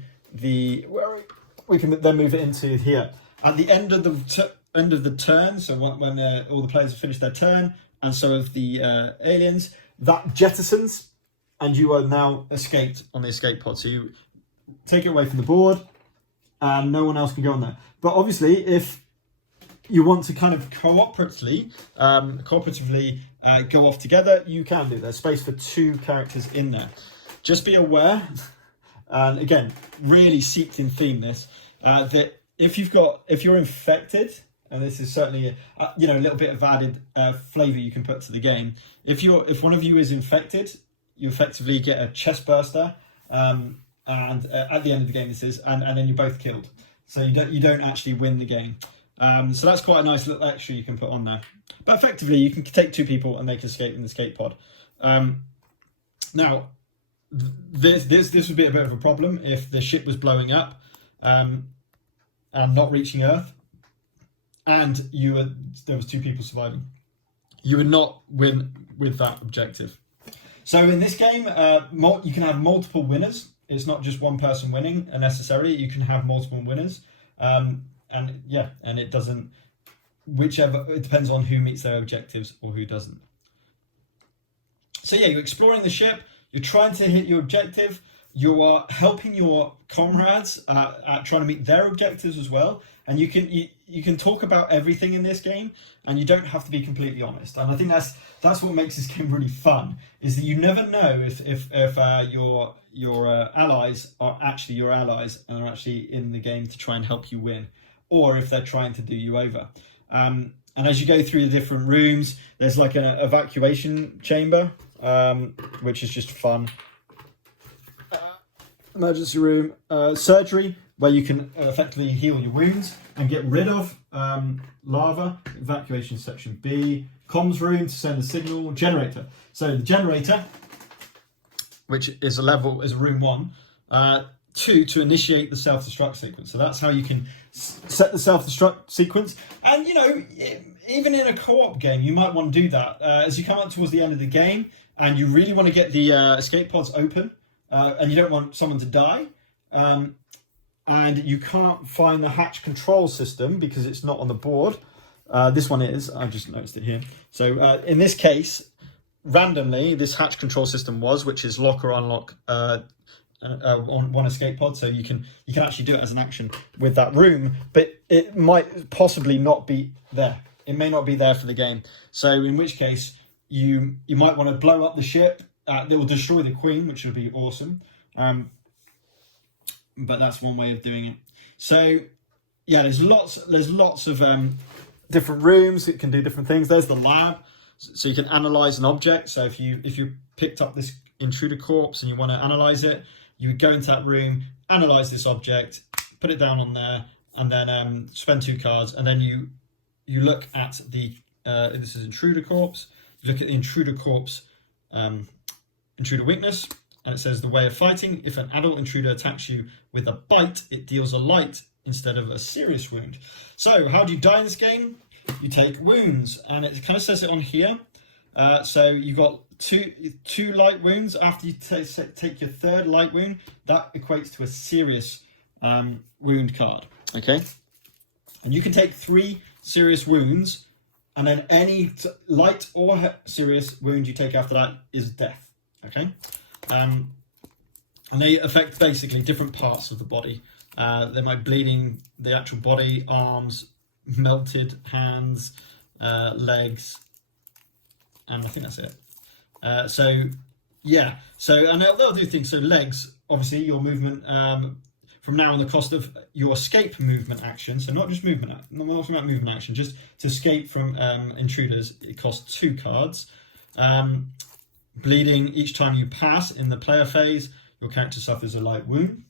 here. At the end of the turn, so when all the players have finished their turn, and so have the aliens, that jettisons, and you are now escaped on the escape pod. So you take it away from the board, and no one else can go on there. But obviously, if you want to kind of cooperatively go off together, you can do. There's space for 2 characters in there. Just be aware, and again, really seeped in theme this, that if you're infected, and this is certainly a little bit of added flavour you can put to the game. If one of you is infected, you effectively get a chest burster, and at the end of the game this is, and then you're both killed. So you don't actually win the game. So that's quite a nice little extra you can put on there. But effectively, you can take 2 people and they can escape in the escape pod. Now, this would be a bit of a problem if the ship was blowing up and not reaching Earth, and there was 2 people surviving. You would not win with that objective. So in this game, you can have multiple winners. It's not just one person winning necessarily. You can have multiple winners, and it doesn't. It depends on who meets their objectives or who doesn't. So yeah, you're exploring the ship. You're trying to hit your objective. You are helping your comrades at trying to meet their objectives as well. And you can talk about everything in this game, and you don't have to be completely honest. And I think that's what makes this game really fun, is that you never know if your allies are actually your allies and are actually in the game to try and help you win, or if they're trying to do you over. And as you go through the different rooms, there's like an evacuation chamber, which is just fun. Emergency room, surgery, where you can effectively heal your wounds and get rid of lava. Evacuation section B. Comms room to send a signal. Generator. So the generator, which is a room 1. 2, to initiate the self-destruct sequence. So that's how you can set the self-destruct sequence. And even in a co-op game, you might want to do that as you come up towards the end of the game, and you really want to get the escape pods open. And you don't want someone to die, and you can't find the hatch control system because it's not on the board. This one is. I've just noticed it here. So in this case, randomly, this hatch control system which is lock or unlock on one escape pod. So you can actually do it as an action with that room, but it might possibly not be there. It may not be there for the game. So in which case, you might want to blow up the ship. That will destroy the queen, which would be awesome. But that's one way of doing it. So yeah, there's lots of different rooms. It can do different things. There's the lab, so you can analyze an object. So if you picked up this intruder corpse and you want to analyze it, you would go into that room, analyze this object, put it down on there, and then spend 2 cards, and then you look at the this is intruder corpse. You look at the intruder corpse intruder weakness, and it says the way of fighting: if an adult intruder attacks you with a bite, it deals a light instead of a serious wound. So how do you die in this game? You take wounds, and it kind of says it on here. So you got two light wounds. After you take your 3rd light wound, that equates to a serious wound card. Okay, and you can take 3 serious wounds, and then any light or serious wound you take after that is death. Okay, and they affect basically different parts of the body. They might bleeding the actual body, arms, melted hands, legs, and I think that's it. So yeah, and they'll do things. So legs, obviously, your movement from now on, the cost of your escape movement action. So not just movement, not talking about movement action, just to escape from intruders. It costs 2 cards. Bleeding each time you pass in the player phase, your character suffers a light wound.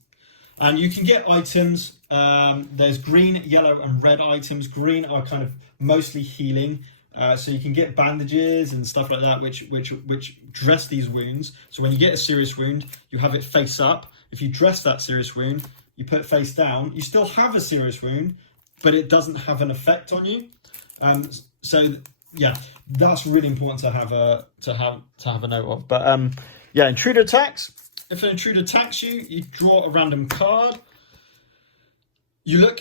And you can get items. There's green, yellow, and red items. Green are kind of mostly healing. So you can get bandages and stuff like that, which dress these wounds. So when you get a serious wound, you have it face up. If you dress that serious wound, you put it face down. You still have a serious wound, but it doesn't have an effect on you. So yeah, that's really important to have a note of. But yeah, intruder attacks. If an intruder attacks you, you draw a random card. You don't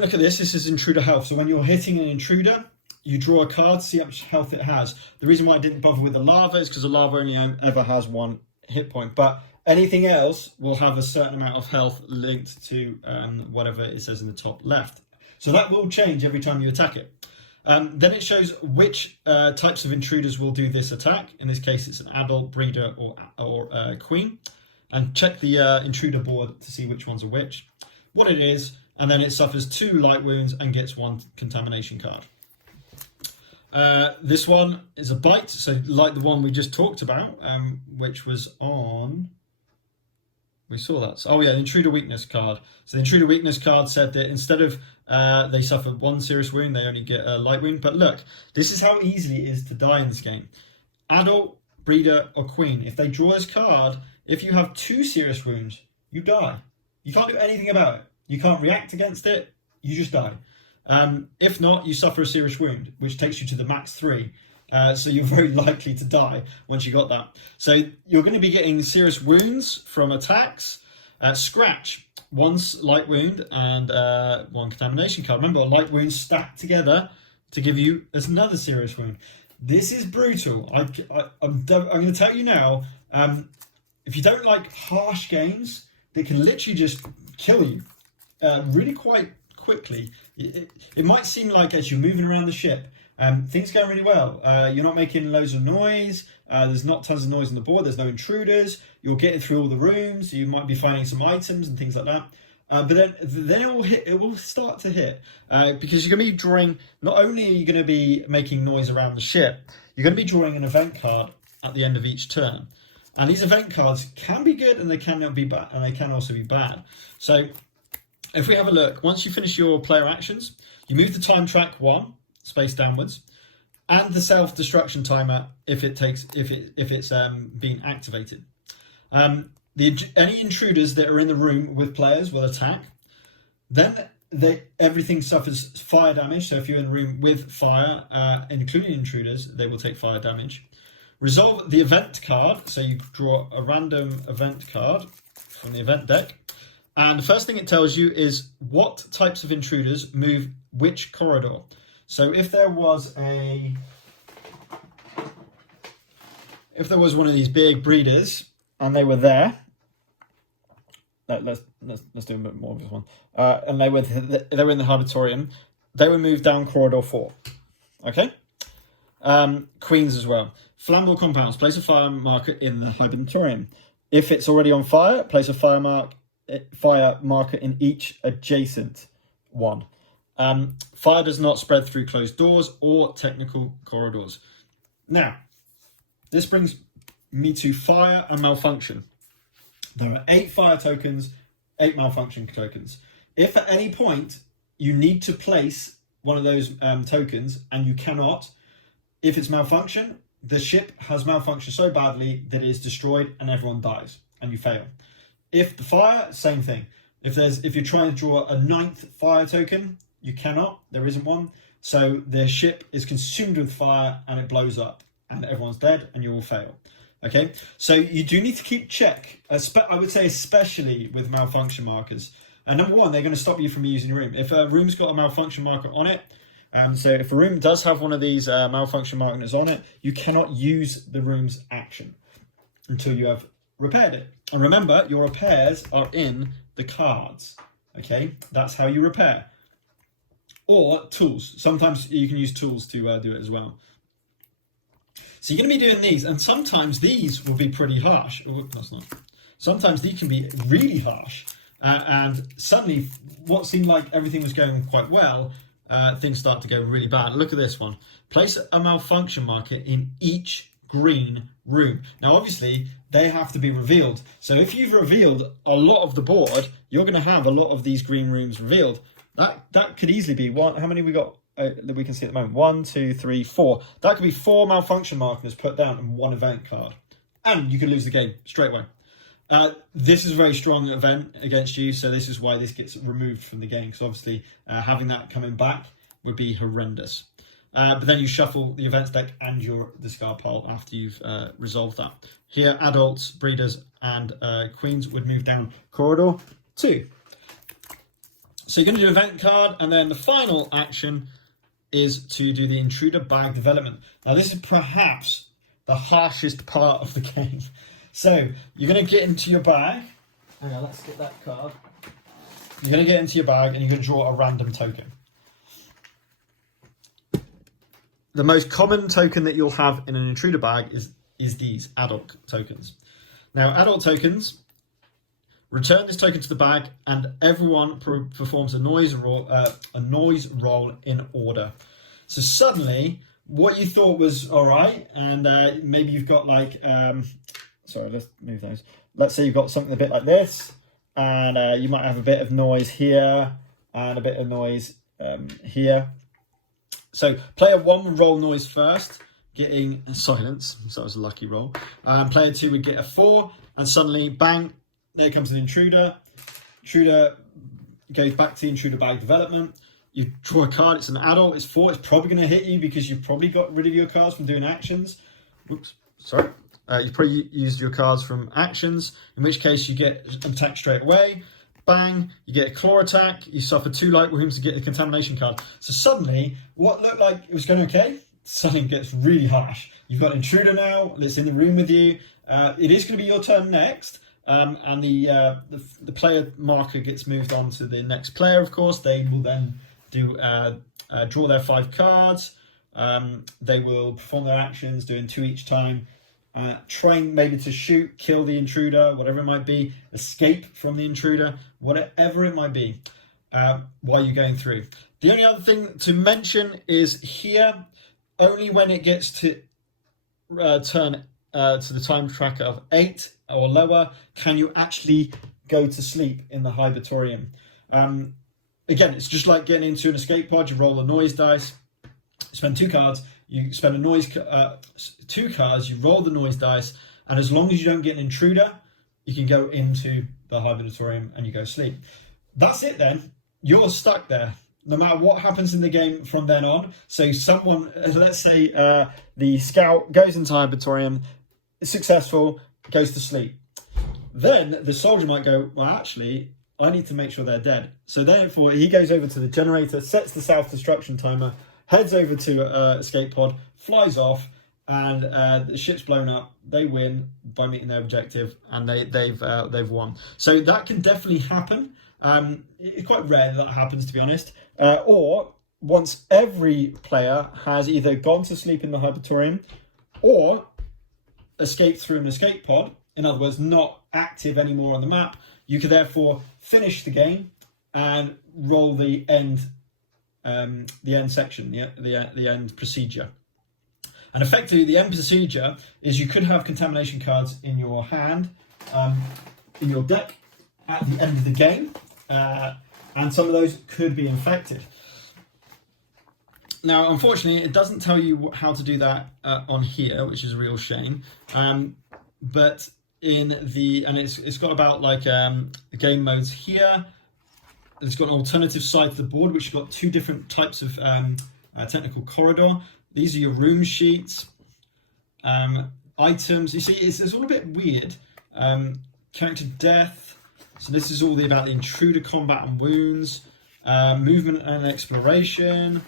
look at this. This is intruder health. So when you're hitting an intruder, you draw a card, see how much health it has. The reason why I didn't bother with the lava is because the lava only ever has 1 hit point. But anything else will have a certain amount of health linked to whatever it says in the top left. So that will change every time you attack it. Then it shows which types of intruders will do this attack. In this case, it's an adult, breeder, or queen. And check the intruder board to see which ones are which, what it is, and then it suffers 2 light wounds and gets 1 contamination card. This one is a bite, so like the one we just talked about, which was on... We saw that. Oh yeah, the intruder weakness card. So the intruder weakness card said that instead of they suffer 1 serious wound, they only get a light wound. But look, this is how easy it is to die in this game. Adult, breeder, or queen. If they draw this card, if you have 2 serious wounds, you die. You can't do anything about it. You can't react against it. You just die. If not, you suffer a serious wound, which takes you to the max 3. So you're very likely to die once you got that. So you're going to be getting serious wounds from attacks. Scratch, 1 light wound and 1 contamination card. Remember, light wounds stacked together to give you another serious wound. This is brutal. I'm going to tell you now, if you don't like harsh games that can literally just kill you really quite quickly, it might seem like as you're moving around the ship, things go really well. You're not making loads of noise. There's not tons of noise on the board. There's no intruders. You're getting through all the rooms. You might be finding some items and things like that. But then it will hit. It will start to hit because you're going to be drawing. Not only are you going to be making noise around the ship, you're going to be drawing an event card at the end of each turn. And these event cards can be good and they cannot be bad, and they can also be bad. So if we have a look, once you finish your player actions, you move the time track 1 space downwards, and the self-destruction timer if it's being activated. Any intruders that are in the room with players will attack. Then everything suffers fire damage. So if you're in the room with fire, including intruders, they will take fire damage. Resolve the event card. So you draw a random event card from the event deck. And the first thing it tells you is what types of intruders move which corridor. So if there was one of these big breeders and they were there, let's do a bit more of this one. And they were in the Herbitorium, they would move down corridor 4. Okay. Queens as well. Flammable compounds. Place a fire marker in the Herbitorium. If it's already on fire, place a fire marker in each adjacent one. Fire does not spread through closed doors or technical corridors. Now, this brings me to fire and malfunction. There are 8 fire tokens, 8 malfunction tokens. If at any point you need to place one of those tokens and you cannot, if it's malfunction, the ship has malfunctioned so badly that it is destroyed and everyone dies and you fail. If the fire, same thing. If you're trying to draw a 9th fire token, you cannot, there isn't one. So the ship is consumed with fire and it blows up and everyone's dead and you all fail. Okay, so you do need to keep check, I would say especially with malfunction markers. Number one, they're going to stop you from using your room. If a room's got a malfunction marker on it, so if a room does have one of these malfunction markers on it, you cannot use the room's action until you have repaired it. And remember, your repairs are in the cards. Okay, that's how you repair. Or tools. Sometimes you can use tools to do it as well. So you're going to be doing these, and sometimes these will be pretty harsh. Oh, that's not. Sometimes these can be really harsh, and suddenly what seemed like everything was going quite well, things start to go really bad. Look at this one. Place a malfunction marker in each green room. Now, obviously, they have to be revealed. So if you've revealed a lot of the board, you're going to have a lot of these green rooms revealed. That could easily be one. How many we got? That we can see at the moment. 1, 2, 3, 4. That could be 4 malfunction markers put down and 1 event card, and you could lose the game straight away. This is a very strong event against you, so this is why this gets removed from the game, because obviously having that coming back would be horrendous. But then you shuffle the events deck and your discard pile after you've resolved that. Here, adults, breeders, and queens would move down corridor 2. So you're going to do event card, and then the final action is to do the intruder bag development. Now, this is perhaps the harshest part of the game. So you're going to get into your bag. Hang on, let's get that card. You're going to get into your bag and you're going to draw a random token. The most common token that you'll have in an intruder bag is these adult tokens. Now, adult tokens, return this token to the bag, and everyone performs a noise roll in order. So suddenly, what you thought was all right, and maybe you've got like, sorry, let's move those. Let's say you've got something a bit like this, and you might have a bit of noise here and a bit of noise here. So player 1 would roll noise first, getting silence. So that was a lucky roll. Player 2 would get a 4, and suddenly, bang, there comes an intruder. Intruder goes back to the intruder bag development. You draw a card. It's an adult. It's 4. It's probably going to hit you because you've probably got rid of your cards from doing actions. Oops, sorry. You've probably used your cards from actions, in which case you get attack straight away. Bang, you get a claw attack. You suffer 2 light wounds to get the contamination card. So suddenly, what looked like it was going okay, suddenly gets really harsh. You've got an intruder now that's in the room with you. It is going to be your turn next. And the player marker gets moved on to the next player, of course. They will then draw their 5 cards. They will perform their actions, doing 2 each time. Train maybe to shoot, kill the intruder, whatever it might be, escape from the intruder, whatever it might be, while you're going through. The only other thing to mention is here, only when it gets to turn to the time tracker of 8 or lower can you actually go to sleep in the Hybertorium. Again, it's just like getting into an escape pod. You roll a noise dice, spend 2 cards, you spend a noise 2 cards, you roll the noise dice, and as long as you don't get an intruder, you can go into the Hybertorium and you go sleep. That's it then. You're stuck there, no matter what happens in the game from then on. So someone, let's say the scout goes into Hybertorium, is successful, goes to sleep. Then the soldier might go, well, actually, I need to make sure they're dead. So therefore, he goes over to the generator, sets the self-destruction timer, heads over to escape pod, flies off, and the ship's blown up. They win by meeting their objective, and they've won. So that can definitely happen. It's quite rare that happens, to be honest. Or once every player has either gone to sleep in the Hybertorium or escaped through an escape pod, in other words, not active anymore on the map, you could therefore finish the game and roll the end end section, the end procedure. And effectively, the end procedure is you could have contamination cards in your hand, in your deck, at the end of the game, and some of those could be infected. Now, unfortunately, it doesn't tell you how to do that on here, which is a real shame. But in the, and it's got about like the game modes here. It's got an alternative side to the board, which has got two different types of technical corridor. These are your room sheets, items. You see, it's all a bit weird. Character death. So this is all about the intruder, combat and wounds, movement and exploration,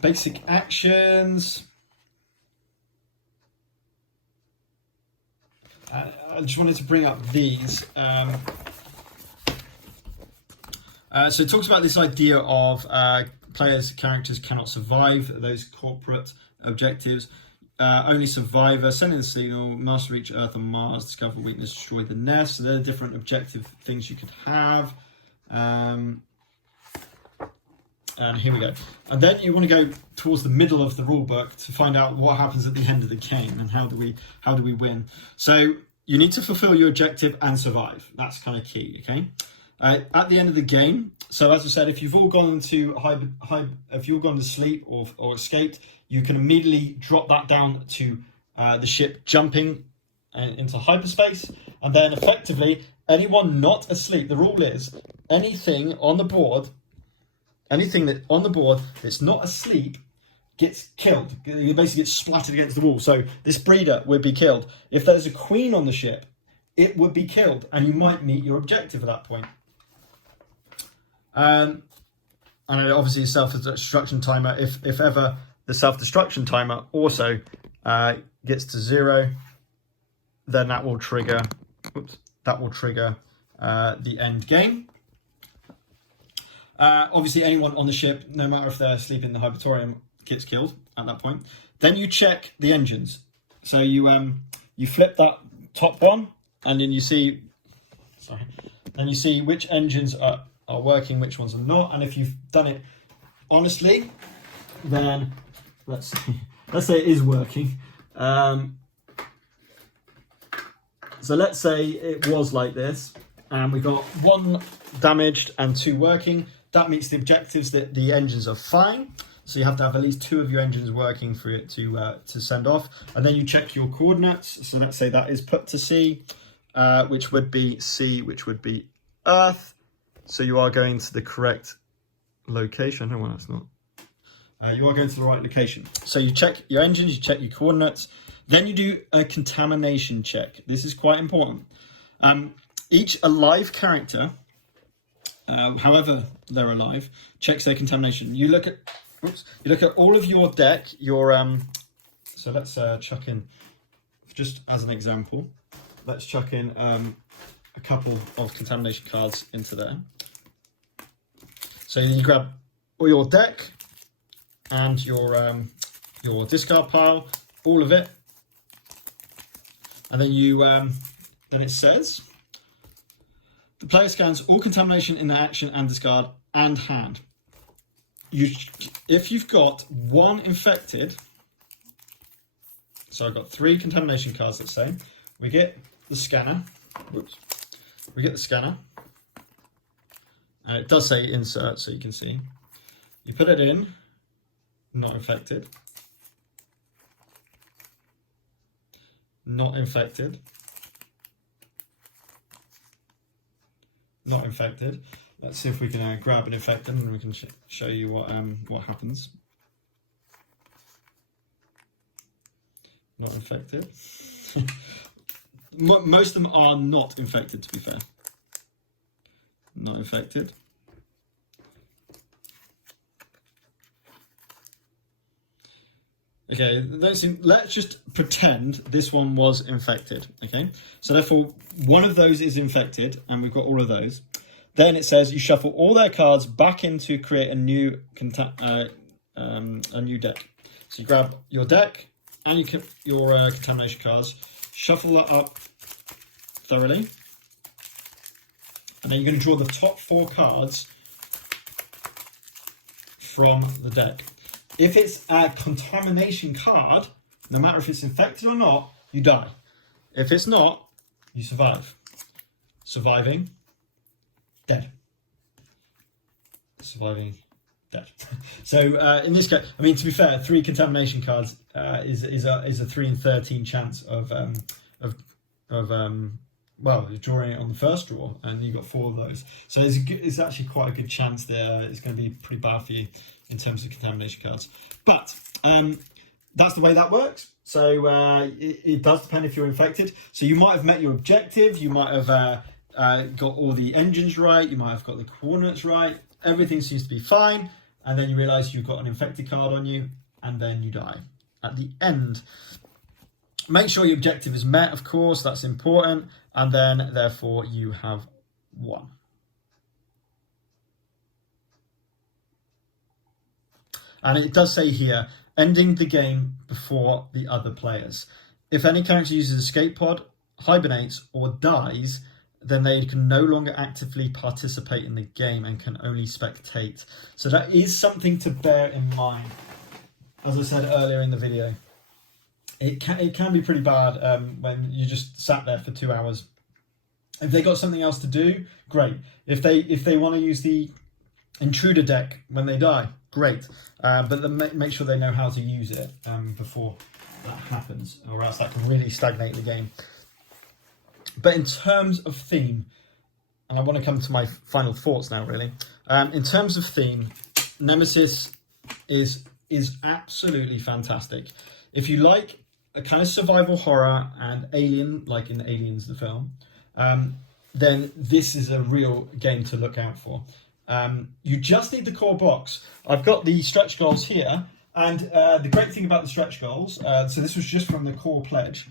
basic actions. I just wanted to bring up these. So it talks about this idea of players' characters cannot survive those corporate objectives. Only survivor, sending the signal, master reach Earth and Mars, discover weakness, destroy the nest. So there are different objective things you could have. And here we go. And then you want to go towards the middle of the rule book to find out what happens at the end of the game and how do we win. So you need to fulfill your objective and survive. That's kind of key, okay? At the end of the game, so as I said, if you've all gone to if you've gone to sleep or escaped, you can immediately drop that down to the ship jumping into hyperspace, and then effectively anyone not asleep. The rule is anything on the board that's not asleep gets killed. You basically get splattered against the wall. So this breeder would be killed. If there's a queen on the ship, it would be killed, and you might meet your objective at that point. And obviously a self-destruction timer, if ever the self-destruction timer also gets to 0, then that will trigger the end game. Obviously anyone on the ship, no matter if they're asleep in the Hypertorium, gets killed at that point. Then you check the engines. So you flip that top one, and then you see which engines are working, which ones are not, and if you've done it honestly, then let's say it is working. So let's say it was like this, and we got 1 damaged and 2 working. That meets the objectives that the engines are fine. So you have to have at least 2 of your engines working for it to send off, and then you check your coordinates. So let's say that is put to C, which would be C, which would be Earth. So you are going to the correct location. No, that's not. You are going to the right location. So you check your engines, you check your coordinates. Then you do a contamination check. This is quite important. Each alive character, however they're alive, checks their contamination. You look at all of your deck. So let's chuck in, just as an example, let's chuck in a couple of contamination cards into there. So you grab all your deck and your discard pile, all of it, and then then it says the player scans all contamination in the action and discard and hand. If you've got 1 infected, so I've got 3 contamination cards. Let's say we get the scanner. We get the scanner, and it does say insert, so you can see. You put it in, not infected, not infected, not infected. Let's see if we can grab an infected, and we can show you what happens. Not infected. Most of them are not infected, to be fair. Not infected. Okay, let's just pretend this one was infected, okay? So therefore, one of those is infected, and we've got all of those. Then it says you shuffle all their cards back in to create a new deck. So you grab your deck and your contamination cards, shuffle that up thoroughly, and then you're going to draw the top 4 cards from the deck. If it's a contamination card, no matter if it's infected or not, you die. If it's not, you survive. Surviving, dead. Surviving, dead. So in this case, I mean, to be fair, 3 contamination cards is a 3 in 13 chance of well, you're drawing it on the first draw, and you got 4 of those. So it's actually quite a good chance there. It's going to be pretty bad for you in terms of contamination cards. But that's the way that works. So it does depend if you're infected. So you might have met your objective. You might have got all the engines right. You might have got the coordinates right. Everything seems to be fine. And then you realise you've got an infected card on you, and then you die at the end. Make sure your objective is met, of course. That's important. And then, therefore, you have won. And it does say here, ending the game before the other players. If any character uses escape pod, hibernates, or dies, then they can no longer actively participate in the game and can only spectate. So that is something to bear in mind. As I said earlier in the video, it can be pretty bad when you just sat there for 2 hours. If they got something else to do, great. If they want to use the intruder deck when they die, great. But then make sure they know how to use it before that happens, or else that can really stagnate the game. But in terms of theme, and I want to come to my final thoughts now, really. In terms of theme, Nemesis is absolutely fantastic. If you like a kind of survival horror and alien, like in Aliens the film, then this is a real game to look out for. You just need the core box. I've got the stretch goals here, and the great thing about the stretch goals, so this was just from the core pledge,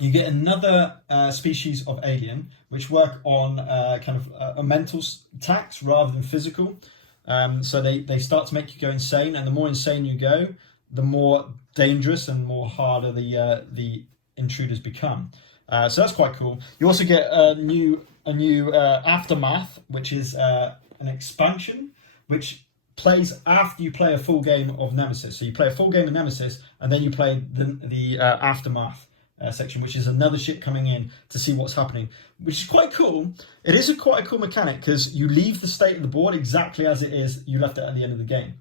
you get another species of alien which work on kind of a mental attacks rather than physical. So they start to make you go insane, and the more insane you go, the more dangerous and more harder the intruders become. So that's quite cool. You also get a new Aftermath, which is an expansion which plays after you play a full game of Nemesis. So you play a full game of Nemesis, and then you play the Aftermath section, which is another ship coming in to see what's happening, which is quite cool. It is quite a cool mechanic because you leave the state of the board exactly as it is you left it at the end of the game.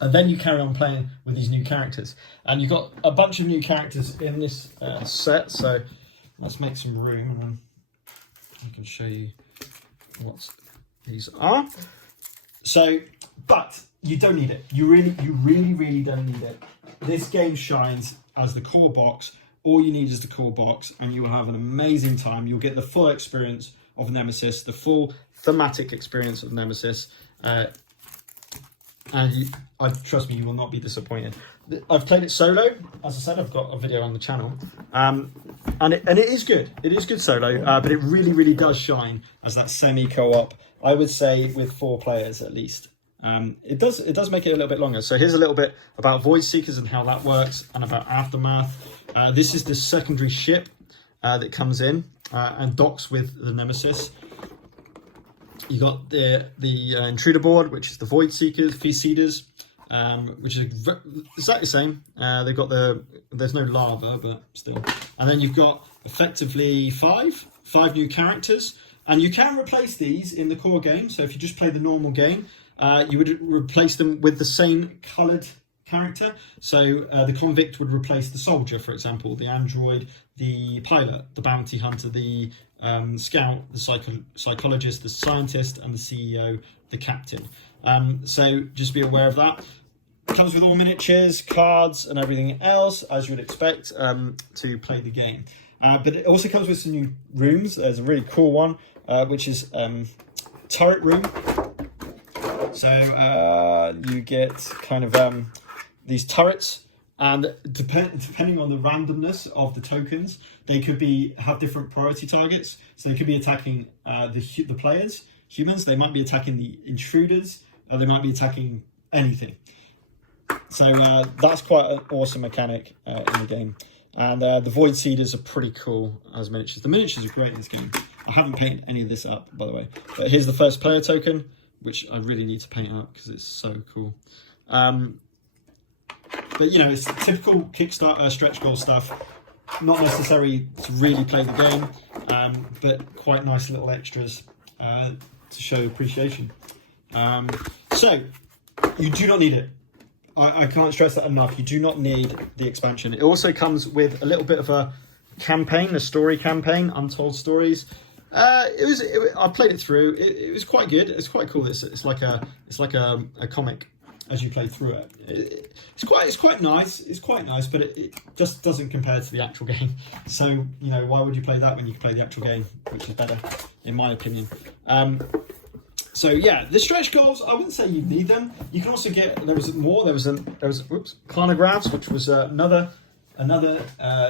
And then you carry on playing with these new characters. And you've got a bunch of new characters in this set, so let's make some room and then I can show you what these are. So, but you don't need it. You really don't need it. This game shines as the core box. All you need is the core box, and you will have an amazing time. You'll get the full experience of Nemesis, the full thematic experience of Nemesis. And trust me, you will not be disappointed. I've played it solo. As I said, I've got a video on the channel. And it is good. It is good solo, but it really does shine as that semi-co-op, I would say, with 4 players at least. It does make it a little bit longer. So here's a little bit about Void Seekers and how that works, and about Aftermath. This is the secondary ship that comes in and docks with the Nemesis. You got the intruder board, which is the Void Seekers, Feseeders, which is exactly the same. They've got there's no lava, but still. And then you've got effectively five new characters, and you can replace these in the core game. So if you just play the normal game, you would replace them with the same coloured character. So the convict would replace the soldier, for example, the android, the pilot, the bounty hunter, the scout, the psychologist, the scientist, and the CEO, the captain. So just be aware of that. It comes with all miniatures, cards, and everything else, as you would expect to play the game. But it also comes with some new rooms. There's a really cool one, which is turret room. So you get kind of these turrets, and depending on the randomness of the tokens, they could have different priority targets. So they could be attacking the players, humans. They might be attacking the intruders. They might be attacking anything. So that's quite an awesome mechanic in the game. And the Void Seeders are pretty cool as miniatures. The miniatures are great in this game. I haven't painted any of this up, by the way. But here's the first player token. which I really need to paint up because it's so cool. But you know, it's typical Kickstarter stretch goal stuff. Not necessary to really play the game, but quite nice little extras to show appreciation. So you do not need it. I can't stress that enough. You do not need the expansion. It also comes with a little bit of a campaign, a story campaign, Untold Stories. I played it through. It was quite good. It's quite cool. It's like a comic as you play through it. It's quite nice. It's quite nice, but it just doesn't compare to the actual game. So you know, why would you play that when you can play the actual game, which is better, in my opinion. So yeah, the stretch goals, I wouldn't say you need them. You can also get, there was more. There was Clonographs, which was another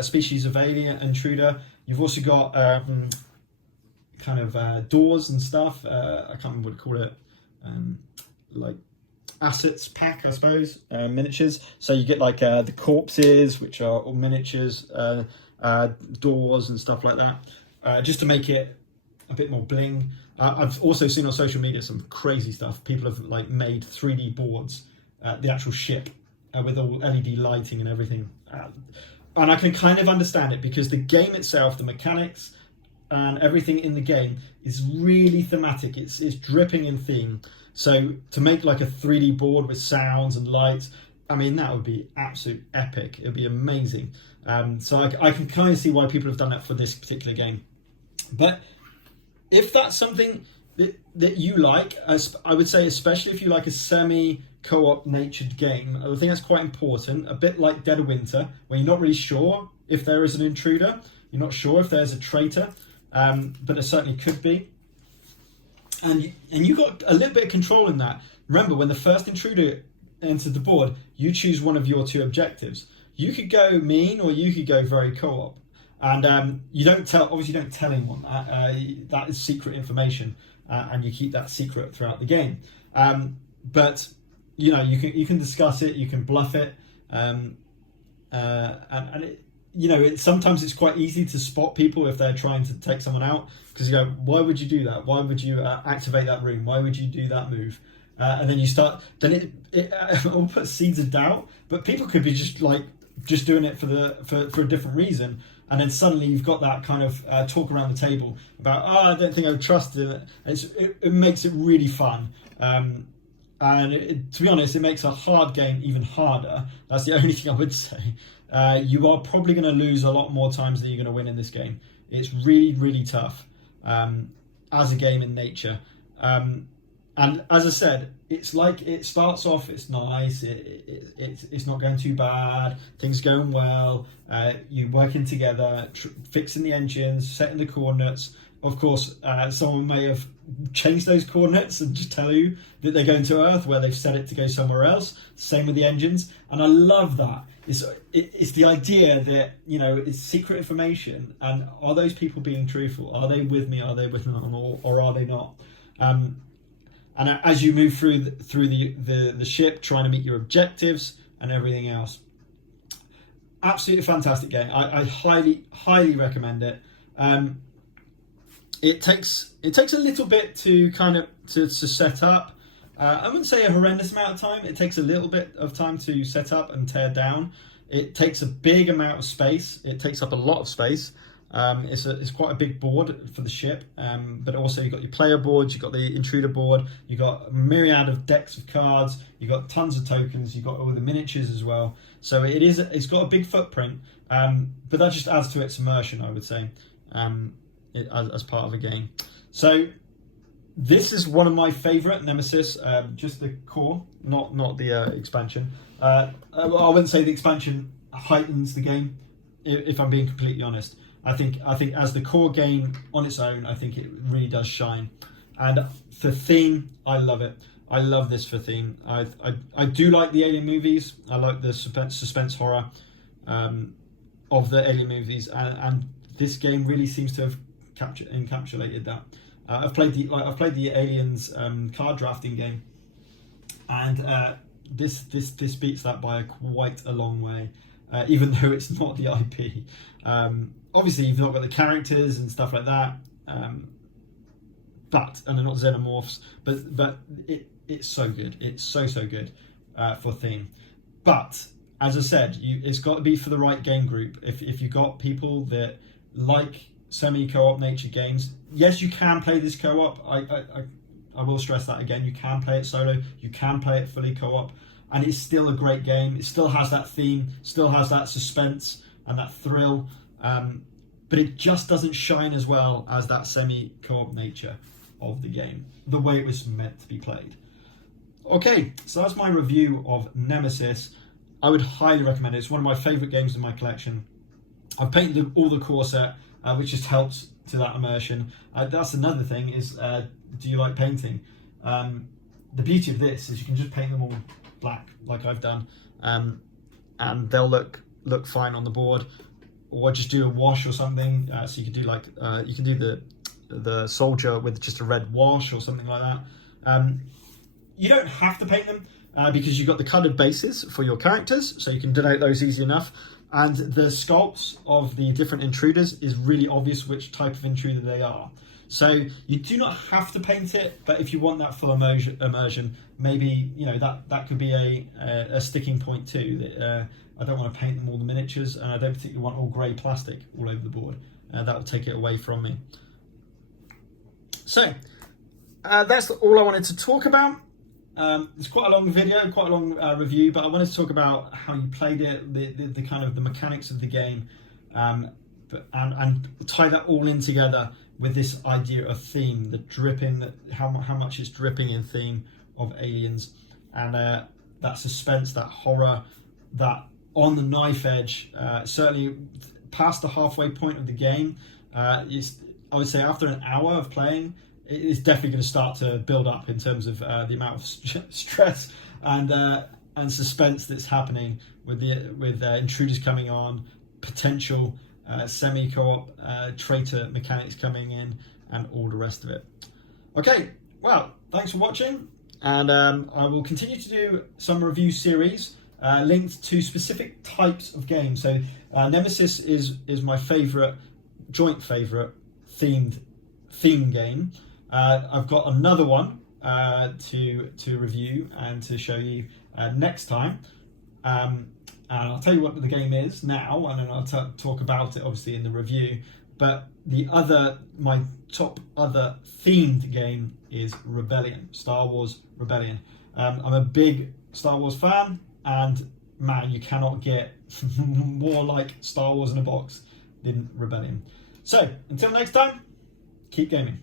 species of alien intruder. You've also got kind of doors and stuff. I can't remember what to call it. Like assets pack, I suppose, miniatures. So you get like the corpses, which are all miniatures, doors and stuff like that, just to make it a bit more bling. I've also seen on social media some crazy stuff. People have like made 3D boards, the actual ship, with all LED lighting and everything. And I can kind of understand it because the game itself, the mechanics and everything in the game is really thematic. It's dripping in theme. So to make like a 3D board with sounds and lights, I mean, that would be absolute epic. It would be amazing. So I can kind of see why people have done that for this particular game. But if that's something that you like, I would say, especially if you like a semi-co-op natured game, I think that's quite important. A bit like Dead of Winter, where you're not really sure if there is an intruder, you're not sure if there's a traitor, but there certainly could be. And you got a little bit of control in that. Remember, when the first intruder entered the board, you choose one of your two objectives. You could go mean, or you could go very co-op. And you don't tell anyone that. That is secret information, and you keep that secret throughout the game. But you know, you can discuss it, you can bluff it, and it, you know, sometimes it's quite easy to spot people if they're trying to take someone out, because you go, why would you do that? Why would you activate that room? Why would you do that move? And then you start. Then it will put seeds of doubt. But people could be just doing it for a different reason. And then suddenly you've got that kind of talk around the table about, I don't think I would trust it. It makes it really fun. And to be honest, it makes a hard game even harder. That's the only thing I would say. You are probably going to lose a lot more times than you're going to win in this game. It's really, really tough as a game in nature. And as I said, it's like it starts off, it's nice, it's not going too bad, things going well, you're working together, fixing the engines, setting the coordinates. Of course, someone may have changed those coordinates and just tell you that they're going to Earth where they've set it to go somewhere else. Same with the engines. And I love that. It's the idea that, you know, it's secret information, and are those people being truthful? Are they with me? Are they with me? Or are they not? And as you move through the ship, trying to meet your objectives and everything else, absolutely fantastic game. I highly recommend it. It takes a little bit to kind of to set up. I wouldn't say a horrendous amount of time. It takes a little bit of time to set up and tear down. It takes a big amount of space. It takes up a lot of space. It's quite a big board for the ship, but also you've got your player boards, you've got the intruder board, you've got a myriad of decks of cards, you've got tons of tokens, you've got all the miniatures as well. So it's got a big footprint, but that just adds to its immersion, I would say, as part of a game. So this is one of my favourite Nemesis, just the core, not the expansion. I wouldn't say the expansion heightens the game, if I'm being completely honest. I think as the core game on its own, I think it really does shine. And for theme, I love it. I love this for theme. I do like the Alien movies. I like the suspense horror of the Alien movies, and this game really seems to have encapsulated that. I've played the Aliens card drafting game, and this beats that by quite a long way. Even though it's not the IP. Obviously, you've not got the characters and stuff like that. and they're not xenomorphs, but it's so good. It's so good for theme. But as I said, it's got to be for the right game group. If you got people that like semi-co-op nature games, yes, you can play this co-op. I will stress that again. You can play it solo. You can play it fully co-op, and it's still a great game. It still has that theme, still has that suspense and that thrill, but it just doesn't shine as well as that semi-co-op nature of the game, the way it was meant to be played. Okay, so that's my review of Nemesis. I would highly recommend it. It's one of my favourite games in my collection. I've painted all the core set, which just helps to that immersion. That's another thing is, do you like painting? The beauty of this is you can just paint them all black, like I've done, and they'll look fine on the board, or just do a wash or something. So you can do like you can do the soldier with just a red wash or something like that. You don't have to paint them because you've got the coloured bases for your characters, so you can denote those easy enough. And the sculpts of the different intruders is really obvious which type of intruder they are. So you do not have to paint it, but if you want that full immersion, maybe that could be a sticking point too. That I don't want to paint them all the miniatures, and I don't particularly want all grey plastic all over the board. That will take it away from me. So that's all I wanted to talk about. It's quite a long video, quite a long review, but I wanted to talk about how you played it, the kind of the mechanics of the game, and tie that all in together with this idea of theme, the dripping, how much it's dripping in theme of Aliens, and that suspense, that horror, that on the knife edge, certainly past the halfway point of the game. I would say after an hour of playing, it's definitely going to start to build up in terms of the amount of stress and suspense that's happening with intruders coming on, potential semi-co-op traitor mechanics coming in, and all the rest of it. Okay, well, thanks for watching, and I will continue to do some review series linked to specific types of games. So Nemesis is my joint favourite theme game. I've got another one to review and to show you next time, and I'll tell you what the game is now, and then I'll talk about it obviously in the review. But my top other themed game is Rebellion, Star Wars Rebellion. I'm a big Star Wars fan, and man, you cannot get more like Star Wars in a box than Rebellion. So until next time, keep gaming.